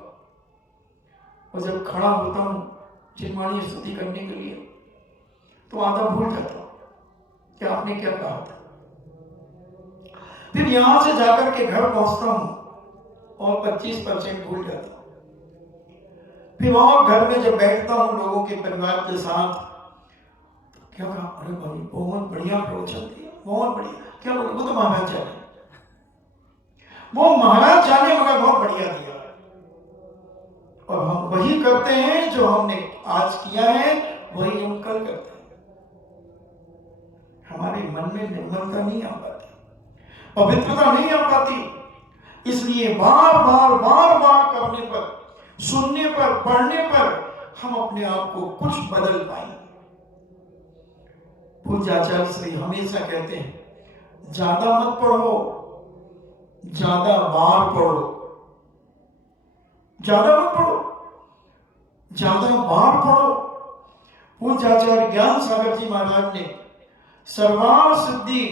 और जब खड़ा होता हूं चिन्मानी स्तुति करने के लिए तो आधा भूल जाता हूं कि आपने क्या कहा था। फिर यहां से जाकर के घर पहुंचता हूं और 25% भूल जाता हूं। फिर वहां घर में जब बैठता हूं लोगों के परिवार के साथ, क्या कहा? अरे भाई बहुत बढ़िया प्रवचन दिया, बहुत बढ़िया। क्या बोले? वो तो महाराज जाने, वो महाराज जाने, मगर बहुत बढ़िया दिया। और हम वही करते हैं जो हमने आज किया है, वही हम कल करते हैं। हमारे मन में निर्मलता नहीं आ पाती, पवित्रता नहीं आ पाती। इसलिए बार बार बार बार करने पर, सुनने पर, पढ़ने पर हम अपने आप को कुछ बदल पाएंगे। पूज्य आचार्य श्री हमेशा कहते हैं ज्यादा मत पढ़ो, ज्यादा बार पढ़ो। ज्यादा मत पढ़ो, ज्यादा बार पढ़ो। पूज्य आचार्य ज्ञान सागर जी महाराज ने सर्वार्थ सिद्धि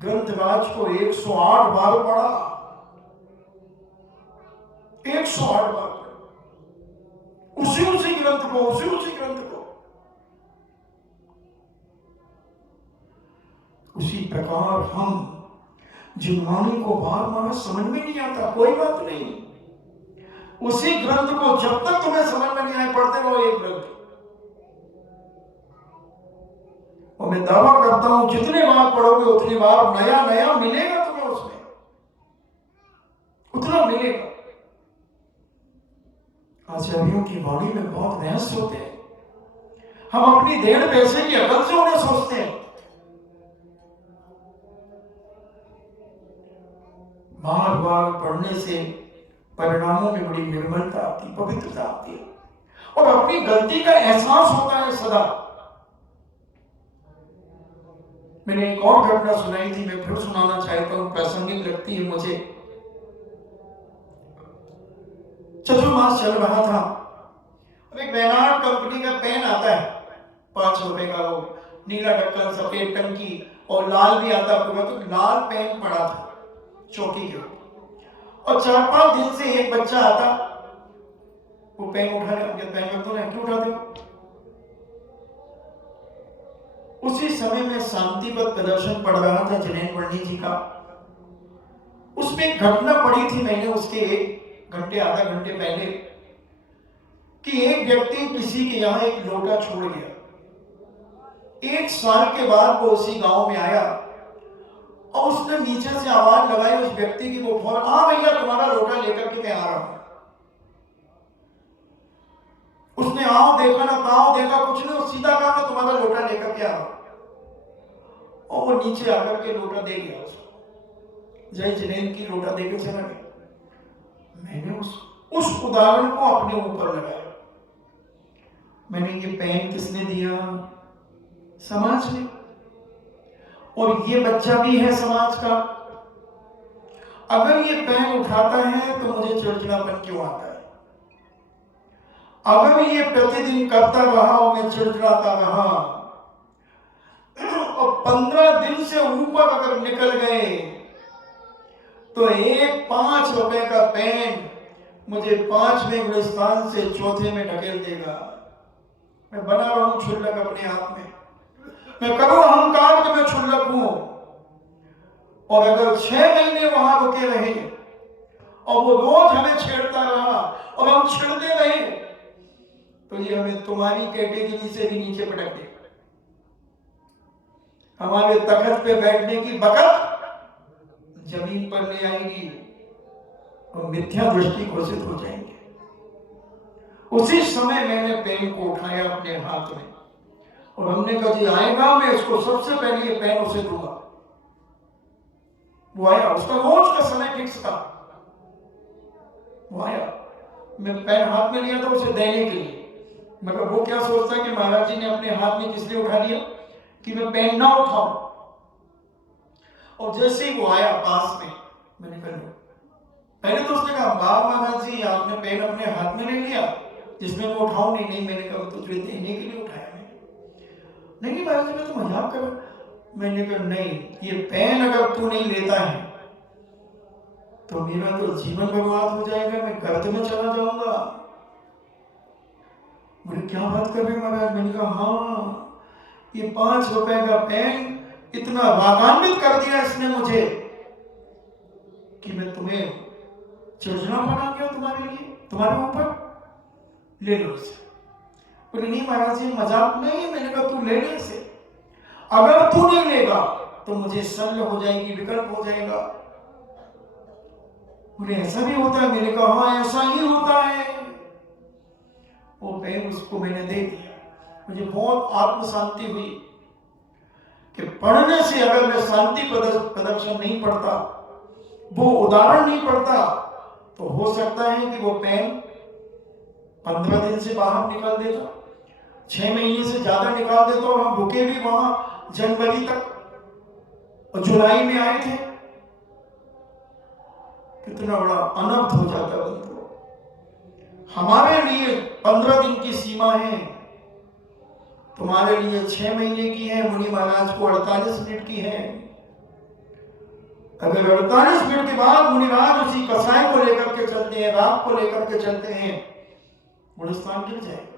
ग्रंथराज को 108 बार पढ़ा। 108 बार उसी ग्रंथ को, उसी ग्रंथ को। उसी प्रकार हम जिनवाणी को बार बार समझ में नहीं आता, कोई बात नहीं। उसी ग्रंथ को जब तक तुम्हें समझ में नहीं आए, पढ़ते रहो एक ग्रंथ। और मैं दावा करता हूं जितने बार पढ़ोगे उतनी बार नया नया मिलेगा तुम्हें, उसमें उतना मिलेगा। आचार्यों की वाणी में बहुत रहस्य होते हैं। हम अपनी 1.5 पैसे की अकल से उन्हें सोचते हैं। बार बार पढ़ने से परिणामों में बड़ी निर्मलता आती, पवित्रता आती है, और अपनी गलती का एहसास होता है सदा। मैंने एक और घटना सुनाई थी, मैं फिर सुनाना चाहता हूं, प्रासंगिक लगती है मुझे। चतुर्मास चल रहा था, अब एक वैनाड कंपनी का पेन आता है 5 रुपए का, वो नीला ढक्कन, सफेद टंकी और लाल भी आता पूरा। तो लाल पेन पड़ा था चौकी के ऊपर, और 4-5 दिन से एक बच्चा आता, वो पेन उठा ले, पेन रख दो ना, क्यों उठाते हो? उसी समय में शांतिपद प्रदर्शन पढ़ रहा था जिनेन्द्र पंडित जी का। उसमें एक घटना पढ़ी थी मैंने उसके 1 घंटे आधा घंटे पहले, कि एक व्यक्ति किसी के यहाँ एक लोटा छोड़ गया। 1 साल के बाद वो उसी गांव में आया और उसने नीचे से आवाज लगाई उस व्यक्ति की, वो फौरन, हाँ भैया तुम्हारा लोटा लेकर के मैं आ रहा हूं। उसने आओ देखा ना ताओ देखा, कुछ नहीं, सीधा कहा मैं तुम्हारा लोटा लेकर के आ रहा हूं। और वो नीचे आकर के लोटा दे गया उसको, जय जिनेन्द्र की लोटा देकर चला गया। मैंने उस उदाहरण को अपने ऊपर लगाया। मैंने ये पेन किसने दिया? समाज ने। और ये बच्चा भी है समाज का। अगर ये पेन उठाता है तो मुझे चिड़चिड़ापन क्यों आता है? अगर ये प्रतिदिन करता रहा और मैं चिड़चिड़ाता रहा, और 15 दिन से ऊपर अगर निकल गए, तो एक 5 रुपए का पेन मुझे 5वें गुलिस्तान से 4थे में ढकेल देगा। मैं बना रहा हूं क्षुल्लक अपने आप में, मैं करूं अहंकार कि मैं क्षुल्लक हूं। और अगर 6 महीने वहां रुके रहे और वो रोज हमें छेड़ता रहा और हम छिड़ते रहे, तो ये हमें तुम्हारी कैटेगरी से भी नीचे पटक देगा। हमारे तखत पे बैठने की बकत जमीन पर ले आएगी और मिथ्या दृष्टि घोषित हो जाएंगे। उसी समय मैंने पेन को उठाया अपने हाथ में और हमने कहा जी आएगा, मैं इसको सबसे पहले ये पेन उसे दूंगा। वो आया, उसका रोज का समय फिक्स था। वो आया, मैं पेन हाथ में लिया था उसे देने के लिए। मतलब वो क्या सोचता है कि महाराज जी ने अपने हाथ में किस लिए उठा लिया कि मैं पेन ना उठाऊं। और जैसे ही वो आया पास में, मैंने कहा पहले तो उसने कहा वाह महाराज जी आपने पेन अपने हाथ में ले लिया जिसमें मैं उठाऊं नहीं। नहीं, मैंने कहा तुझे देने के लिए उठाया मैंने। नहीं महाराज जी मैं तो मजाक कर रहा। मैंने कहा नहीं, ये पेन अगर तू नहीं लेता है तो मेरा तो जीवन बर्बाद हो जाएगा, मैं गर्त में चला जाऊंगा। बोले क्या बात कर रहे महाराज? मैंने कहा हाँ, ये 5 रुपए का पेन इतना रागान्वित कर दिया इसने मुझे कि मैं तुम्हें चिड़चिड़ा बना गया तुम्हारे लिए, तुम्हारे ऊपर। ले लो इसे। बोले नहीं महाराज जी मजाक नहीं। मैंने कहा तू ले ले इसे, अगर तू नहीं लेगा तो मुझे शल्य हो जाएगी, विकल्प हो जाएगा। बोले ऐसा भी होता है? मैंने कहा हाँ ऐसा ही होता है। वो पेन उसको मैंने दे दिया। मुझे बहुत आत्म शांति हुई कि पढ़ने से अगर मैं शांति प्रदर्शन नहीं पढ़ता, वो उदाहरण नहीं पढ़ता, तो हो सकता है कि वो पेन 15 दिन से बाहर निकाल देता, 6 महीने से ज्यादा निकाल देता और हम रुके भी वहां जनवरी तक। और जुलाई में आए थे, कितना बड़ा अनर्थ हो जाता बंधु। हमारे लिए 15 दिन की सीमा है, तुम्हारे लिए 6 महीने की है, मुनि महाराज को 48 मिनट की है। अगर 48 मिनट के बाद मुनि महाराज उसी कसाई को लेकर के चलते हैं, राग को लेकर के चलते हैं, गुणस्थान गिर जाएगा।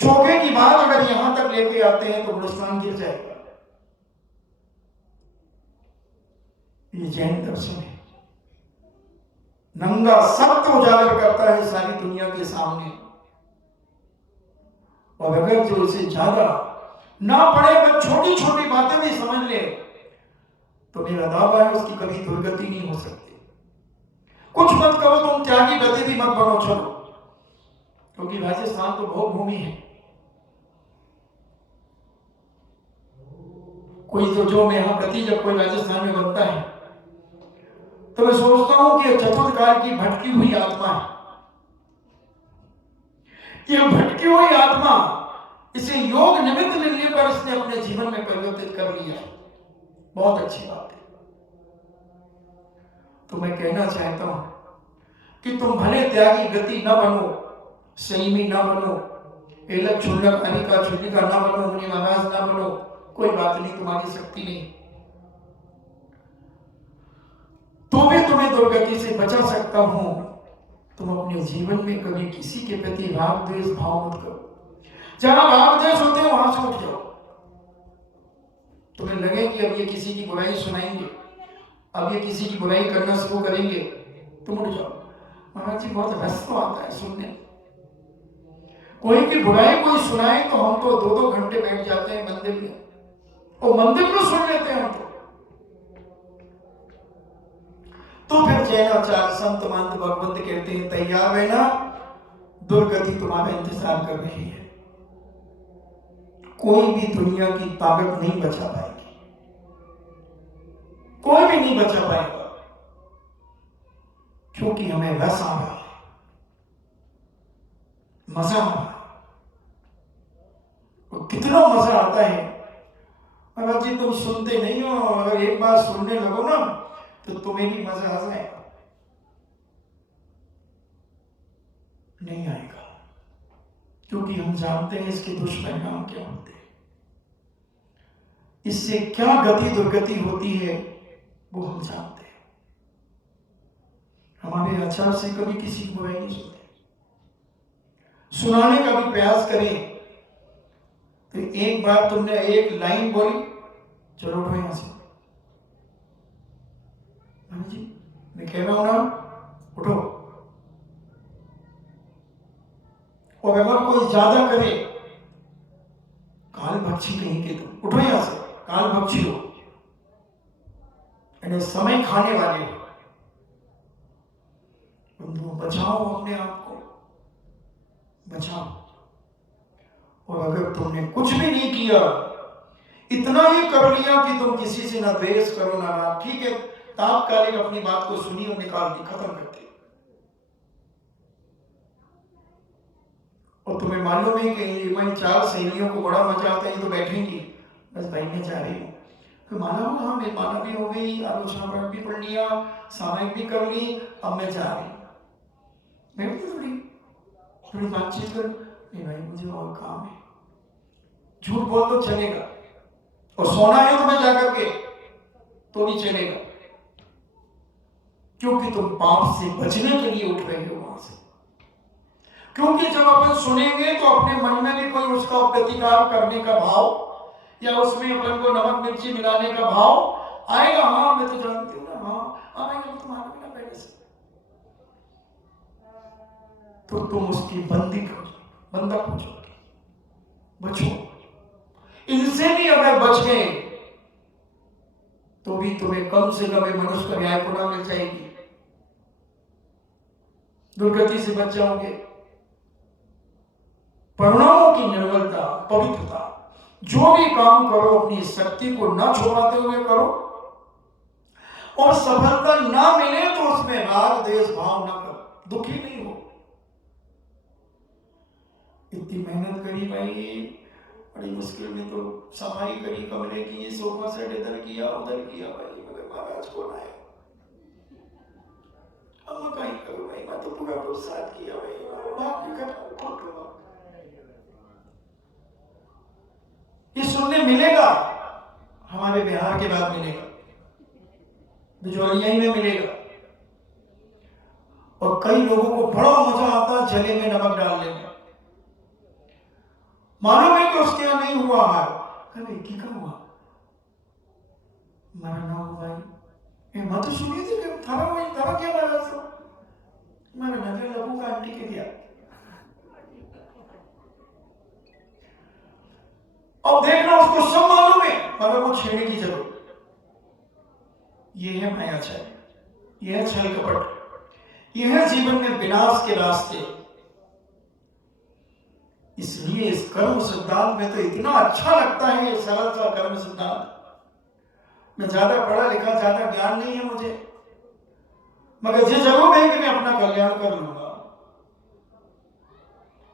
चौके की बात अगर यहां तक लेके आते हैं तो गुणस्थान गिर जाएगा। ये जैन दर्शन है, नंगा सत्य उजागर करता है सारी दुनिया के सामने। और अगर जो इसे ज्यादा ना पढ़े पर छोटी छोटी बातें भी समझ ले तो मेरा दावा है उसकी कभी दुर्गति नहीं हो सकती। कुछ मत करो, तुम त्यागी गति भी मत बनो, चलो, क्योंकि राजस्थान तो भोग भूमि है। कोई तो जो में यहाँ गति जब कोई राजस्थान में बनता है तो मैं सोचता हूं कि चतुर्थ काल की भटकी हुई आत्मा है। ये भटकी हुई आत्मा इसे योग निमित्त मिलने पर इसने अपने जीवन में परिवर्तित कर लिया। बहुत अच्छी बात है। तो मैं कहना चाहता हूं कि तुम भले त्यागी गति न बनो, संयमी न बनो, एलक छुल्लक अनिका छुल्लिका न बनो, मुनि महाराज न बनो, कोई बात नहीं, तुम्हारी शक्ति नहीं, तो भी तुम्हें दुर्गति से बचा सकता हूं। तुम अपने जीवन में कभी किसी के प्रति राग द्वेष भाव मत करो। जहां राग द्वेष होते हैं वहां से उठ जाओ। तुम्हें लगे कि अब ये किसी की बुराई सुनाएंगे, अब ये किसी की बुराई करना शुरू करेंगे, तुम उठ जाओ। महाराज जी बहुत रस तो आता है सुनने। कोई की बुराई कोई सुनाए तो हम तो 2-2 घंटे बैठ जाते हैं मंदिर में, और मंदिर में सुन लेते हैं हम तो फिर जैनाचार्य संत महंत भगवंत कहते हैं तैयार रहना, दुर्गति तुम्हारा इंतजार कर रही है। कोई भी दुनिया की ताकत नहीं बचा पाएगी, कोई भी नहीं बचा पाएगा, क्योंकि हमें रस आ रहा है, मजा आ रहा है। और कितना मजा आता है महाराज जी, तुम सुनते नहीं हो, अगर एक बार सुनने लगो ना तो तुम्हें भी मजा आ जाएगा। नहीं आएगा, क्योंकि हम जानते हैं इसके दुष्परिणाम क्या होते हैं, इससे क्या गति दुर्गति होती है वो हम जानते हैं। हमारे आचार से कभी किसी की बुराई नहीं सुनते, सुनाने का भी प्रयास करें तो एक बार तुमने एक लाइन बोली, चलो उठो यहां से, जी मैं कह रहा हूं ना, उठो। और अगर कोई ज्यादा करे, काल भक्षी कहीं के, तुम उठो यहां से, काल भक्षी हो, यानी समय खाने वाले हो। बचाओ अपने आप को, बचाओ। और अगर तुमने कुछ भी नहीं किया, इतना ही कर लिया कि तुम किसी से ना द्वेष करो ना राग, ठीक है, तात्कालिक अपनी बात को सुनी और निकाल दी, खत्म कर दी। और तुम्हें मालूम है कि मैं 4 सहेलियों को बड़ा मजा आता है, तो बैठेंगी बस भाई मैं जा रही हूँ, तो माना हाँ मेरी माना भी हो गई, आलोचना पाठ भी पढ़ लिया, सामायिक भी कर ली, अब मैं जा रही हूँ। बैठ थोड़ी बातचीत कर, नहीं भाई मुझे और काम है, झूठ बोल तो चलेगा, और सोना है तुम्हें जाकर के तो भी चलेगा, क्योंकि तुम पाप से बचने के लिए उठ रहे हो वहां से। क्योंकि जब अपन सुनेंगे तो अपने मन में भी कोई उसका प्रतिकार करने का भाव, या उसमें अपन को नमक मिर्ची मिलाने का भाव आएगा। हाँ मैं तो जानती हूँ ना, हाँ आएगा तुम्हारा बिना पहले से, तो तुम उसकी बंधक हो जाओगे। बचो, इनसे भी अगर बच गए तो भी तुम्हें कम से कम मनुष्य का न्याय पुनः मिल जाएगी, दुर्गति से बच जाओगे। परिणामों की निर्मलता, पवित्रता, जो भी काम करो अपनी शक्ति को न छुपाते हुए करो, और सफलता ना मिले तो उसमें राग द्वेष भाव न करो, दुखी नहीं हो। इतनी मेहनत करी भाई, बड़ी मुश्किल में तो सफाई करी कमरे की, ये सोफा सेट इधर किया उधर किया भाई, मगर महाराज कौन आए, अब मैं कहीं करूँ भाई, मैं तो पूरा प्रसाद किया भाई, ये सुनने मिलेगा, हमारे बिहार के बाद मिलेगा, बिजौलिया ही में मिलेगा। और कई लोगों को बड़ा मजा आता है जले में नमक डालने में, मालूम है कि उसके यहाँ नहीं हुआ है, कभी की कब हुआ, मरा ना हुआ भाई, ये मत सुनिए थे थारा क्या मरा सो, मरा नजर लगूंगा आंटी के दिया। अब देखना उसको सब मालूम है, मगर वो छेड़ने की जरूरत, ये है माया छल, ये है छल कपट, ये है जीवन में विनाश के रास्ते। इसलिए इस कर्म सिद्धांत में तो इतना अच्छा लगता है ये सरल सा कर्म सिद्धांत। मैं ज्यादा पढ़ा लिखा, ज्यादा ज्ञान नहीं है मुझे, मगर ये जरूर है कि मैं अपना कल्याण कर लूंगा,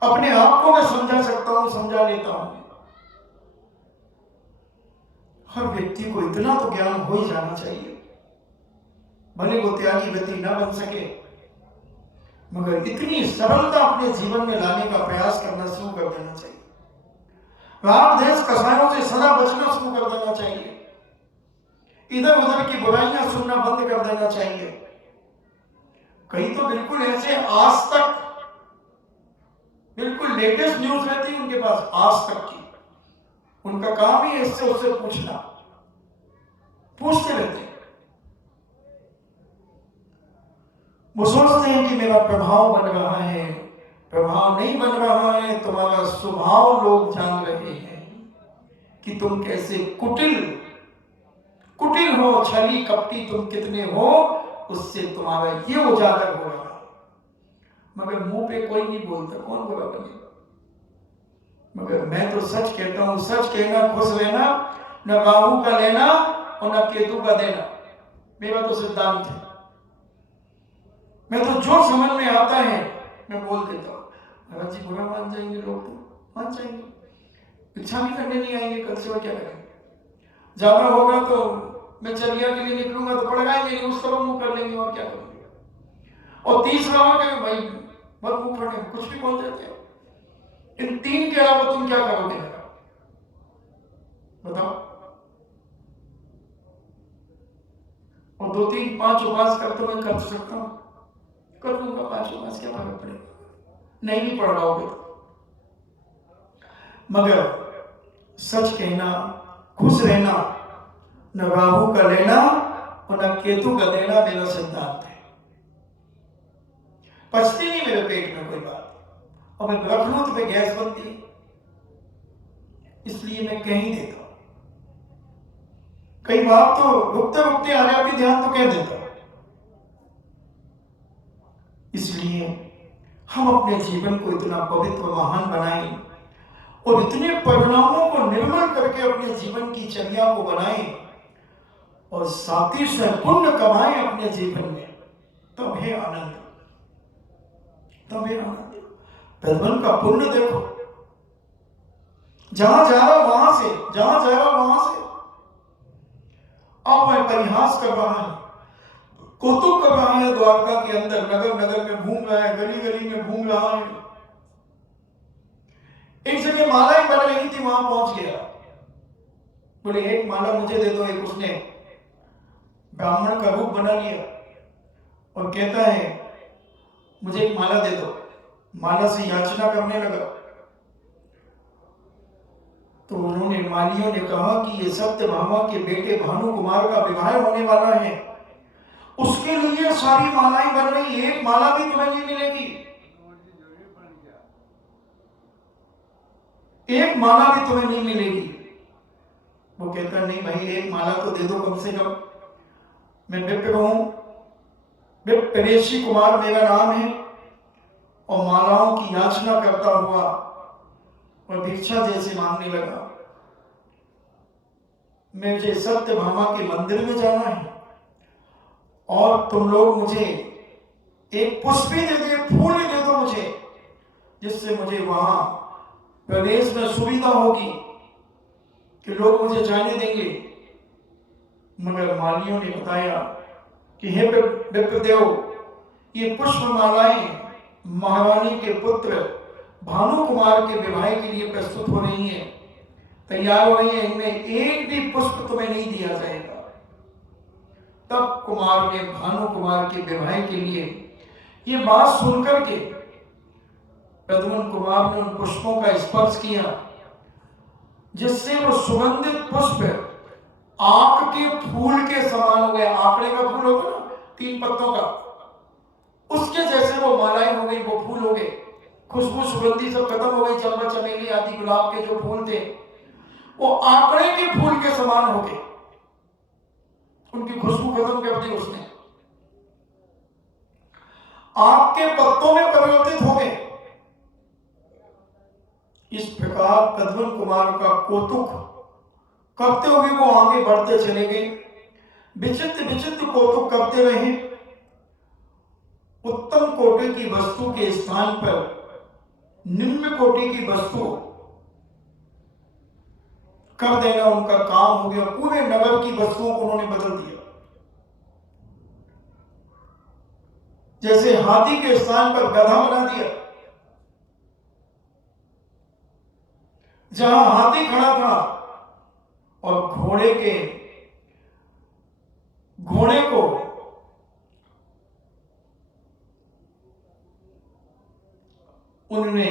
अपने आप को मैं समझा सकता हूं, समझा लेता हूं। हर व्यक्ति को इतना तो ज्ञान हो ही जाना चाहिए, भले वो त्यागी व्यक्ति ना बन सके, मगर इतनी सरलता अपने जीवन में लाने का प्रयास करना शुरू कर देना चाहिए। राम देश कसायों से सदा बचना शुरू कर देना चाहिए, इधर उधर की बुराइयां सुनना बंद कर देना चाहिए। कई तो बिल्कुल ऐसे आज तक बिल्कुल लेटेस्ट न्यूज रहती है उनके पास, आज तक की, उनका काम ही इससे उससे पूछना, पूछते रहते हैं। वो सोचते हैं कि मेरा प्रभाव बन रहा है, प्रभाव नहीं बन रहा है, तुम्हारा स्वभाव लोग जान रहे हैं कि तुम कैसे कुटिल हो, छली कपटी तुम कितने हो, उससे तुम्हारा ये उजागर हो रहा है। मगर मुंह पे कोई नहीं बोलता, कौन बुरा बनेगा, मगर मैं तो सच कहता हूं, सच कहना खुश रहना, न राहु का लेना और न केतु का देना, मेरा तो सिद्धांत है। मैं तो जो समझ में आता है मैं बोल देता हूँ। महाराज जी बुरा मान जाएंगे लोग, तो मान जाएंगे, इच्छा भी करने नहीं आएंगे, कल से वो क्या करेंगे, ज्यादा होगा तो मैं चलिया के लिए निकलूंगा तो पड़गाएंगे नहीं, उस तरह मुंह कर लेंगे और क्या करेंगे। और तीसरा होगा भाई बहुत मुंह फटे, कुछ भी बोल देते हो, इन तीन के अलावा तुम क्या करोगे बताओ। और 2 3 5 उपवास कर तो मैं कर सकता हूं, कर लूंगा 5 उपवास, क्या फर्क पड़ेगा, नहीं भी पढ़ रहा होगे तो। मगर सच कहना, खुश रहना, न राहु का लेना और न केतु का देना, मेरा सिद्धांत है। पचती नहीं मेरे पेट में कोई बात, और मैं रख लूं तो मैं गैस बनती है, इसलिए मैं कह ही देता हूं। कई बार तो रुकते रुकते आ जाती ध्यान, तो कह देता हूं। इसलिए हम अपने जीवन को इतना पवित्र महान बनाएं और इतने परिणामों को निर्मल करके अपने जीवन की चर्या को बनाएं और साथ ही से पुण्य कमाएं अपने जीवन में, तब है आनंद, तब है आनंद। भगवान का पुण्य देखो, जहां जा रहा वहां से, जहां जा रहा वहां से। अब वह परिहास कर रहा है, कौतुक कर रहा है, द्वारका के अंदर नगर नगर में घूम रहा है, गली गली में घूम रहा है। एक जगह मालाएं बन रही थी, वहां पहुंच गया, बोले एक माला मुझे दे दो। एक उसने ब्राह्मण का रूप बना लिया और कहता है मुझे एक माला दे दो, माला से याचना करने लगा। तो उन्होंने, मालियों ने कहा कि ये सत्यभामा के बेटे भानु कुमार का विवाह होने वाला है, उसके लिए सारी मालाएं बन रही, एक माला भी तुम्हें नहीं मिलेगी, एक माला भी तुम्हें नहीं मिलेगी। वो कहता नहीं भाई, एक माला तो दे दो कम से कम, मैं विप्र हूं, विप्रेशी कुमार मेरा नाम है, और मालाओं की याचना करता हुआ और भिक्षा जैसे मांगने लगा। मुझे सत्यभामा के मंदिर में जाना है और तुम लोग मुझे एक पुष्प ही दे दो, फूल ही दे दो मुझे, जिससे मुझे वहां प्रवेश में सुविधा होगी, कि लोग मुझे जाने देंगे, मगर मालियों ने बताया कि हे विप्रदेव, ये पुष्प मालाएं महारानी के पुत्र भानु कुमार के विवाह के लिए प्रस्तुत हो रही हैं, तैयार हो रही हैं, इनमें एक भी पुष्प तुम्हें नहीं दिया जाएगा। तब कुमार ने भानु कुमार के विवाह के लिए ये बात सुनकर के प्रद्युम्न कुमार ने उन पुष्पों का स्पर्श किया, जिससे वो सुगंधित पुष्प आक के फूल के समान हो गए। आंकड़े का फूल होता ना, 3 पत्तों का, उसके जैसे वो मालाएं हो गई, वो फूल हो गए। खुशबू सुगंधी सब खत्म हो गई, चंपा चमेली आदि गुलाब के जो फूल थे वो आंकड़े के फूल के समान हो गए, उनकी खुशबू खत्म कर दी उसने, आग के पत्तों में परिवर्तित हो गए। इस प्रकार प्रद्युम्न कुमार का कौतुक करते हुए वो आगे बढ़ते चले गए, विचित्र विचित्र कौतुक करते रहे। उत्तम कोटि की वस्तु के स्थान पर निम्न कोटि की वस्तु कर देना उनका काम हो गया। पूरे नगर की वस्तुओं को उन्होंने बदल दिया। जैसे हाथी के स्थान पर गधा बना दिया, जहां हाथी खड़ा था और घोड़े को उन्होंने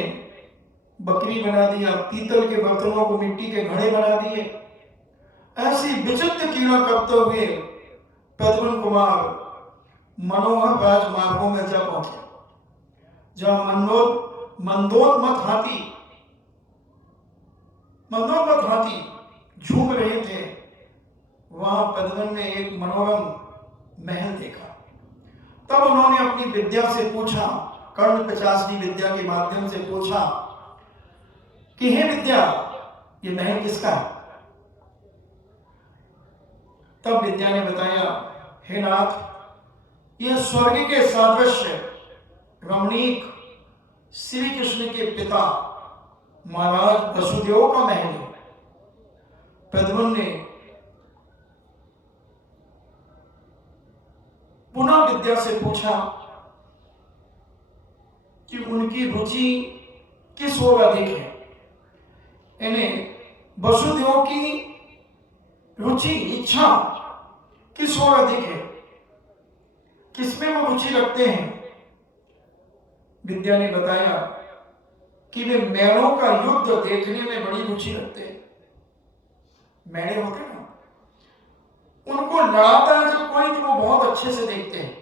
बकरी बना दिया, पीतल के बर्तनों को मिट्टी के घड़े बना दिए। ऐसी विचित्र कीड़ा करते हुए प्रद्युम्न कुमार मनोहर राजमार्गों में जा पहुंचे, जहां मंदोदमत हाथी झूम रहे थे। वहां प्रद्युम्न ने एक मनोरम महल देखा। तब उन्होंने अपनी विद्या से पूछा, कर्ण पिशाचनी विद्या के माध्यम से पूछा कि हे विद्या, ये महल किसका है? तब विद्या ने बताया, हे नाथ, ये स्वर्ग के सादृश्य रमणीक श्री कृष्ण के पिता महाराज वसुदेव का महल है। प्रद्युम्न ने पुनः विद्या से पूछा कि उनकी रुचि किस ओर अधिक है। इन्हें वसुदेव की रुचि, इच्छा किस ओर अधिक है, किसमें वो रुचि रखते हैं? विद्या ने बताया कि वे मैलों का युद्ध देखने में बड़ी रुचि रखते हैं। मैले होते ना, उनको लड़ाता है जब कोई, तो वो बहुत अच्छे से देखते हैं।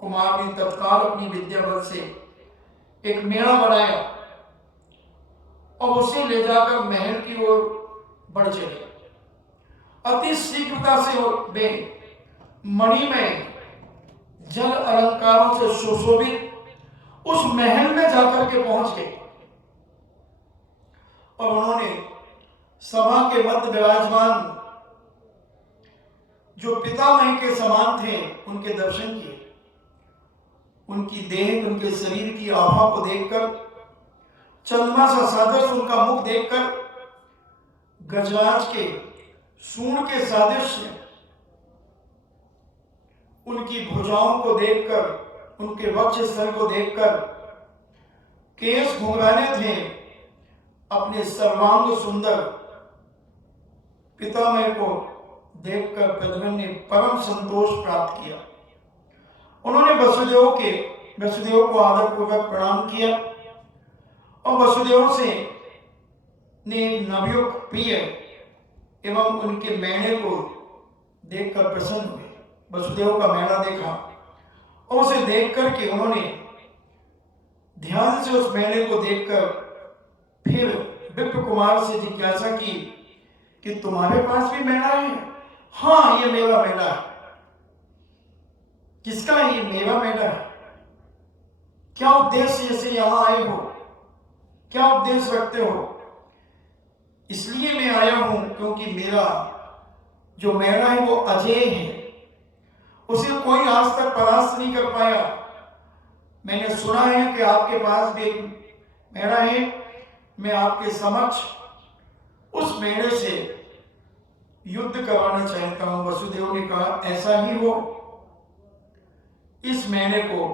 कुमार ने तत्काल अपनी विद्या बल से एक मेला बनाया और उसे ले जाकर महल की ओर बढ़ चले। अति शीघ्रता से वे मणि में जल अलंकारों से सुशोभित उस महल में जाकर के पहुंच गए और उन्होंने सभा के मध्य विराजमान जो पितामह के समान थे उनके दर्शन किए। उनकी देह, उनके शरीर की आभा को देखकर, चंद्रमा सा सादृश्य उनका मुख देखकर, गजराज के सूंड के सादृश्य उनकी भुजाओं को देखकर, उनके वक्ष स्थल को देखकर, केश घुंघराने थे, अपने सर्वांग सुंदर पितामह को देखकर प्रद्युम्न ने परम संतोष प्राप्त किया। उन्होंने वसुदेव को आदरपूर्वक प्रणाम किया और वसुदेव से ने नवयुक्त प्रिय एवं उनके मैने को देखकर प्रसन्न हुए। वसुदेव का मैना देखा और उसे देख करके उन्होंने ध्यान से उस मैने को देखकर फिर विप्र कुमार से जिज्ञासा की कि तुम्हारे पास भी मैना है? हाँ, ये मेरा मैना है। किसका है ये? मेरा मैना है। क्या उद्देश्य से यहां आए हो? क्या उद्देश्य रखते हो? इसलिए मैं आया हूं क्योंकि मेरा जो मैना है वो अजेय है, उसे कोई आज तक परास्त नहीं कर पाया। मैंने सुना है कि आपके पास भी एक मैना है। मैं आपके समक्ष उस मेढ़े से युद्ध कराना चाहता हूं। वसुदेव ने कहा ऐसा ही हो, इस मेढ़े को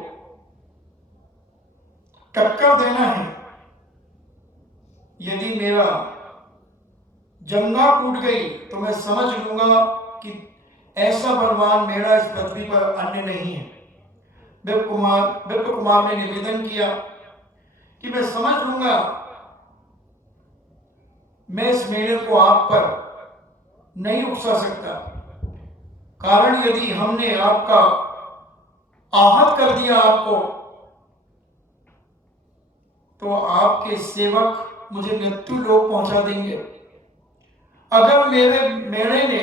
टक्कर देना है। यदि मेरा जंघा टूट गई तो मैं समझ लूंगा कि ऐसा बलवान मेढ़ा इस पृथ्वी पर अन्य नहीं है। विप्र कुमार ने निवेदन किया कि मैं समझ लूंगा, मैं इस मेढ़े को आप पर नहीं उकसा सकता, कारण यदि हमने आपका आहत कर दिया आपको, तो आपके सेवक मुझे मृत्यु लोक पहुंचा देंगे। अगर मेरे मेढ़े ने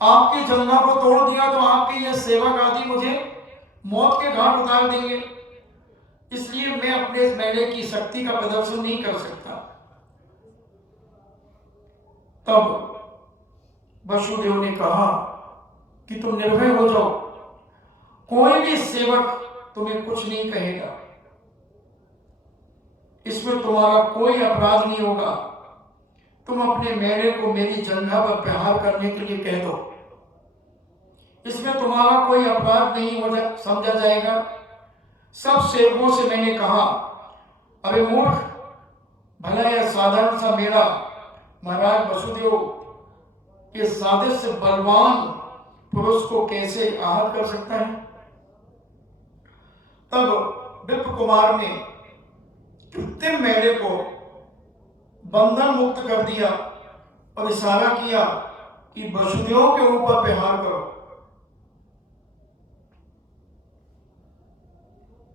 आपकी जंघा को तोड़ दिया तो आपके ये सेवक आदि मुझे मौत के घाट उतार देंगे। इसलिए मैं अपने इस मेढ़े की शक्ति का प्रदर्शन नहीं कर सकता। तब वसुदेव ने कहा कि तुम निर्भय हो जाओ, कोई भी सेवक तुम्हें कुछ नहीं कहेगा, इसमें तुम्हारा कोई अपराध नहीं होगा। तुम अपने मेढ़े को मेरी जंघा पर प्रहार करने के लिए कह दो, इसमें तुम्हारा कोई अपराध नहीं हो समझा जाएगा। सब सेवकों से मैंने कहा, अरे मूर्ख, भला यह साधारण सा मेढ़ा महाराज वसुदेव के सादे से बलवान पुरुष को कैसे आहत कर सकता है। तब विप्र कुमार ने कृत्रिम मेढ़े को बंधन मुक्त कर दिया और इशारा किया कि वसुदेव के ऊपर प्रहार करो,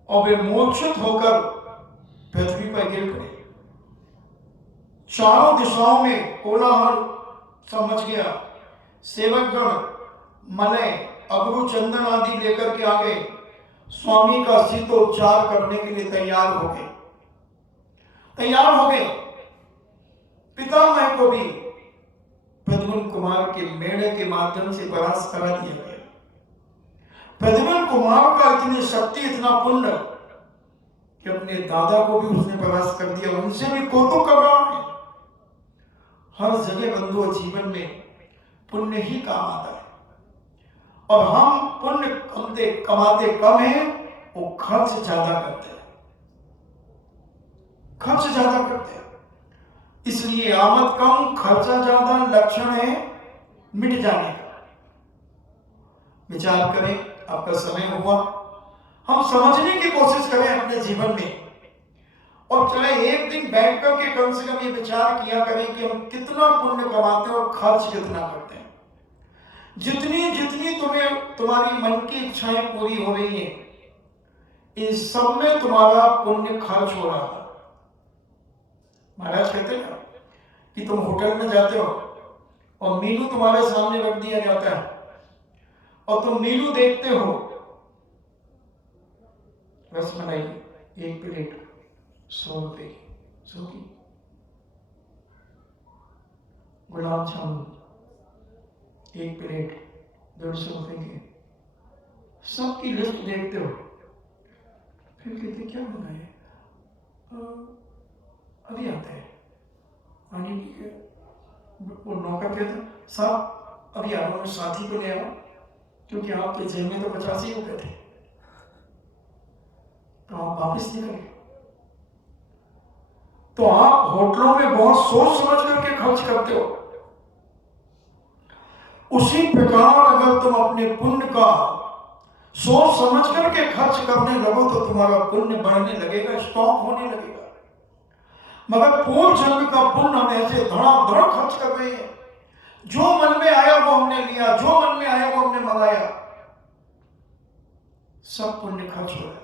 और वे मूर्छित होकर पृथ्वी पर गिर पड़े। चारों दिशाओं में कोलाहल समझ गया। सेवकगण मलय अगरू चंदन आदि लेकर के आ गए, स्वामी का शीतोपचार करने के लिए तैयार हो गए। पितामह को भी प्रद्युम्न कुमार के मेढ़े के माध्यम से परास्त करा दिया गया। प्रद्युम्न कुमार का इतनी शक्ति, इतना पुण्य कि अपने दादा को भी उसने परास्त कर दिया। उनसे भी कौतुक कर रहा है। हर जगह बंधु जीवन में पुण्य ही काम आता है, और हम पुण्य कमाते कम हैं, वो खर्च ज्यादा करते हैं। इसलिए आमद कम खर्चा ज्यादा लक्षण है मिट जाने का। विचार करें, आपका समय हुआ, हम समझने की कोशिश करें अपने जीवन में, और चाहे एक दिन बैठ कर के कम से कम ये विचार किया करें कि हम कितना पुण्य कमाते हैं और खर्च कितना करते हैं। जितनी जितनी तुम्हारी मन की इच्छाएं पूरी हो रही हैं, इन सब में तुम्हारा पुण्य खर्च हो रहा है। महाराज कहते हैं कि तुम होटल में जाते हो और मीनू तुम्हारे सामने रख दिया जाता है, और तुम मीनू देखते हो, रसमलाई 1 प्लेट 100 रुपए की, गुलाब जामुन 1 प्लेट 150 रुपए की, सबकी लिस्ट देखते हो, फिर कहते क्या बनाए, अभी आते हैं। वो नौकर कहते साहब अभी आ रहा हूँ, साथी को ले आओ, क्योंकि आपके जेब में तो 50 ही रुपए थे, तो आप वापिस नहीं करें। तो आप होटलों में बहुत सोच समझ करके खर्च करते हो। उसी प्रकार अगर तुम अपने पुण्य का सोच समझ करके खर्च करने लगो तो तुम्हारा पुण्य बढ़ने लगेगा, स्टॉक होने लगेगा। मगर पूर्व जन्म का पुण्य हम ऐसे धड़ाधड़ खर्च कर रहे हैं, जो मन में आया वो हमने लिया, जो मन में आया वो हमने मंगाया, सब पुण्य खर्च हो रहा है।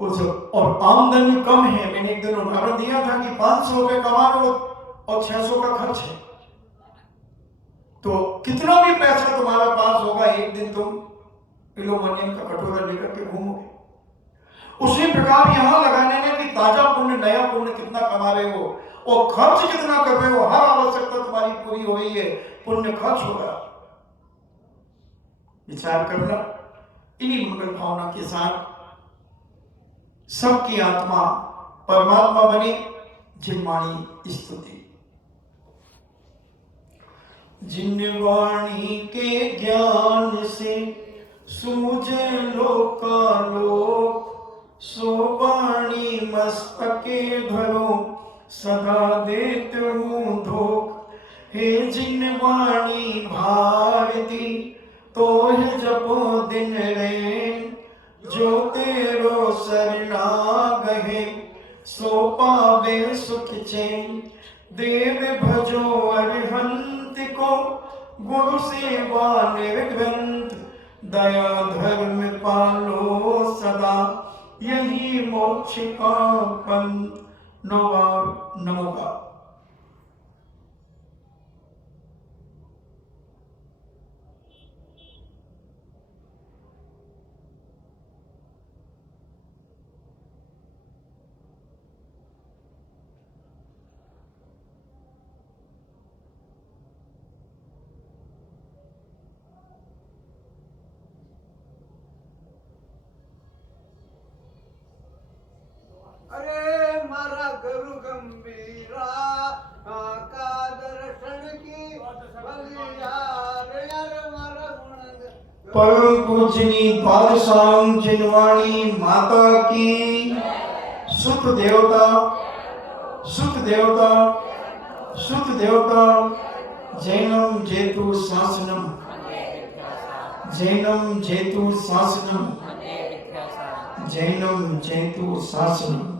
और आमदनी कम है, मैंने एक दिन उदाहरण दिया था कि 500 रुपए कमा लो और 600 का खर्च है, तो कितना भी पैसा तुम्हारा पास होगा, एक दिन तुम एल्यूमिनियम का कटोरा लेकर के घूमोगे। उसी प्रकार यहां लगाने में कि ताजा पुण्य, नया पुण्य कितना कमा रहे हो और खर्च कितना कर रहे हो, हर आवश्यकता तुम्हारी पूरी हो रही है, पुण्य खर्च होगा। विचार करना, इन्हीं मंगल भावना के साथ सबकी आत्मा परमात्मा बने। जिनवाणी स्तुति। जिन वाणी के ज्ञान से सूझे लोकालोक, सो वाणी मस्तके धरो सदा देत हूँ धोख। हे जिन वाणी भारती तो है जपो दिन रैन, जो तेरो शरणागहे सो पावे सुख चैन। देव भजो अरिहंत को गुरु सेवा निर्ग्रंथ, दया धर्म पालो सदा यही मोक्ष का पंथ। नमोगा। अरे मारा गुरु गंभीरा का दर्शन की बलियार यार मारा गुण। परम पूजनी द्वादशांग जिनवाणी माता की। सुत देवता सुत देवता सुत देवता। जैनम जेतु शासनम, जैनम जेतु शासनम, जैनम जेतु शासनम।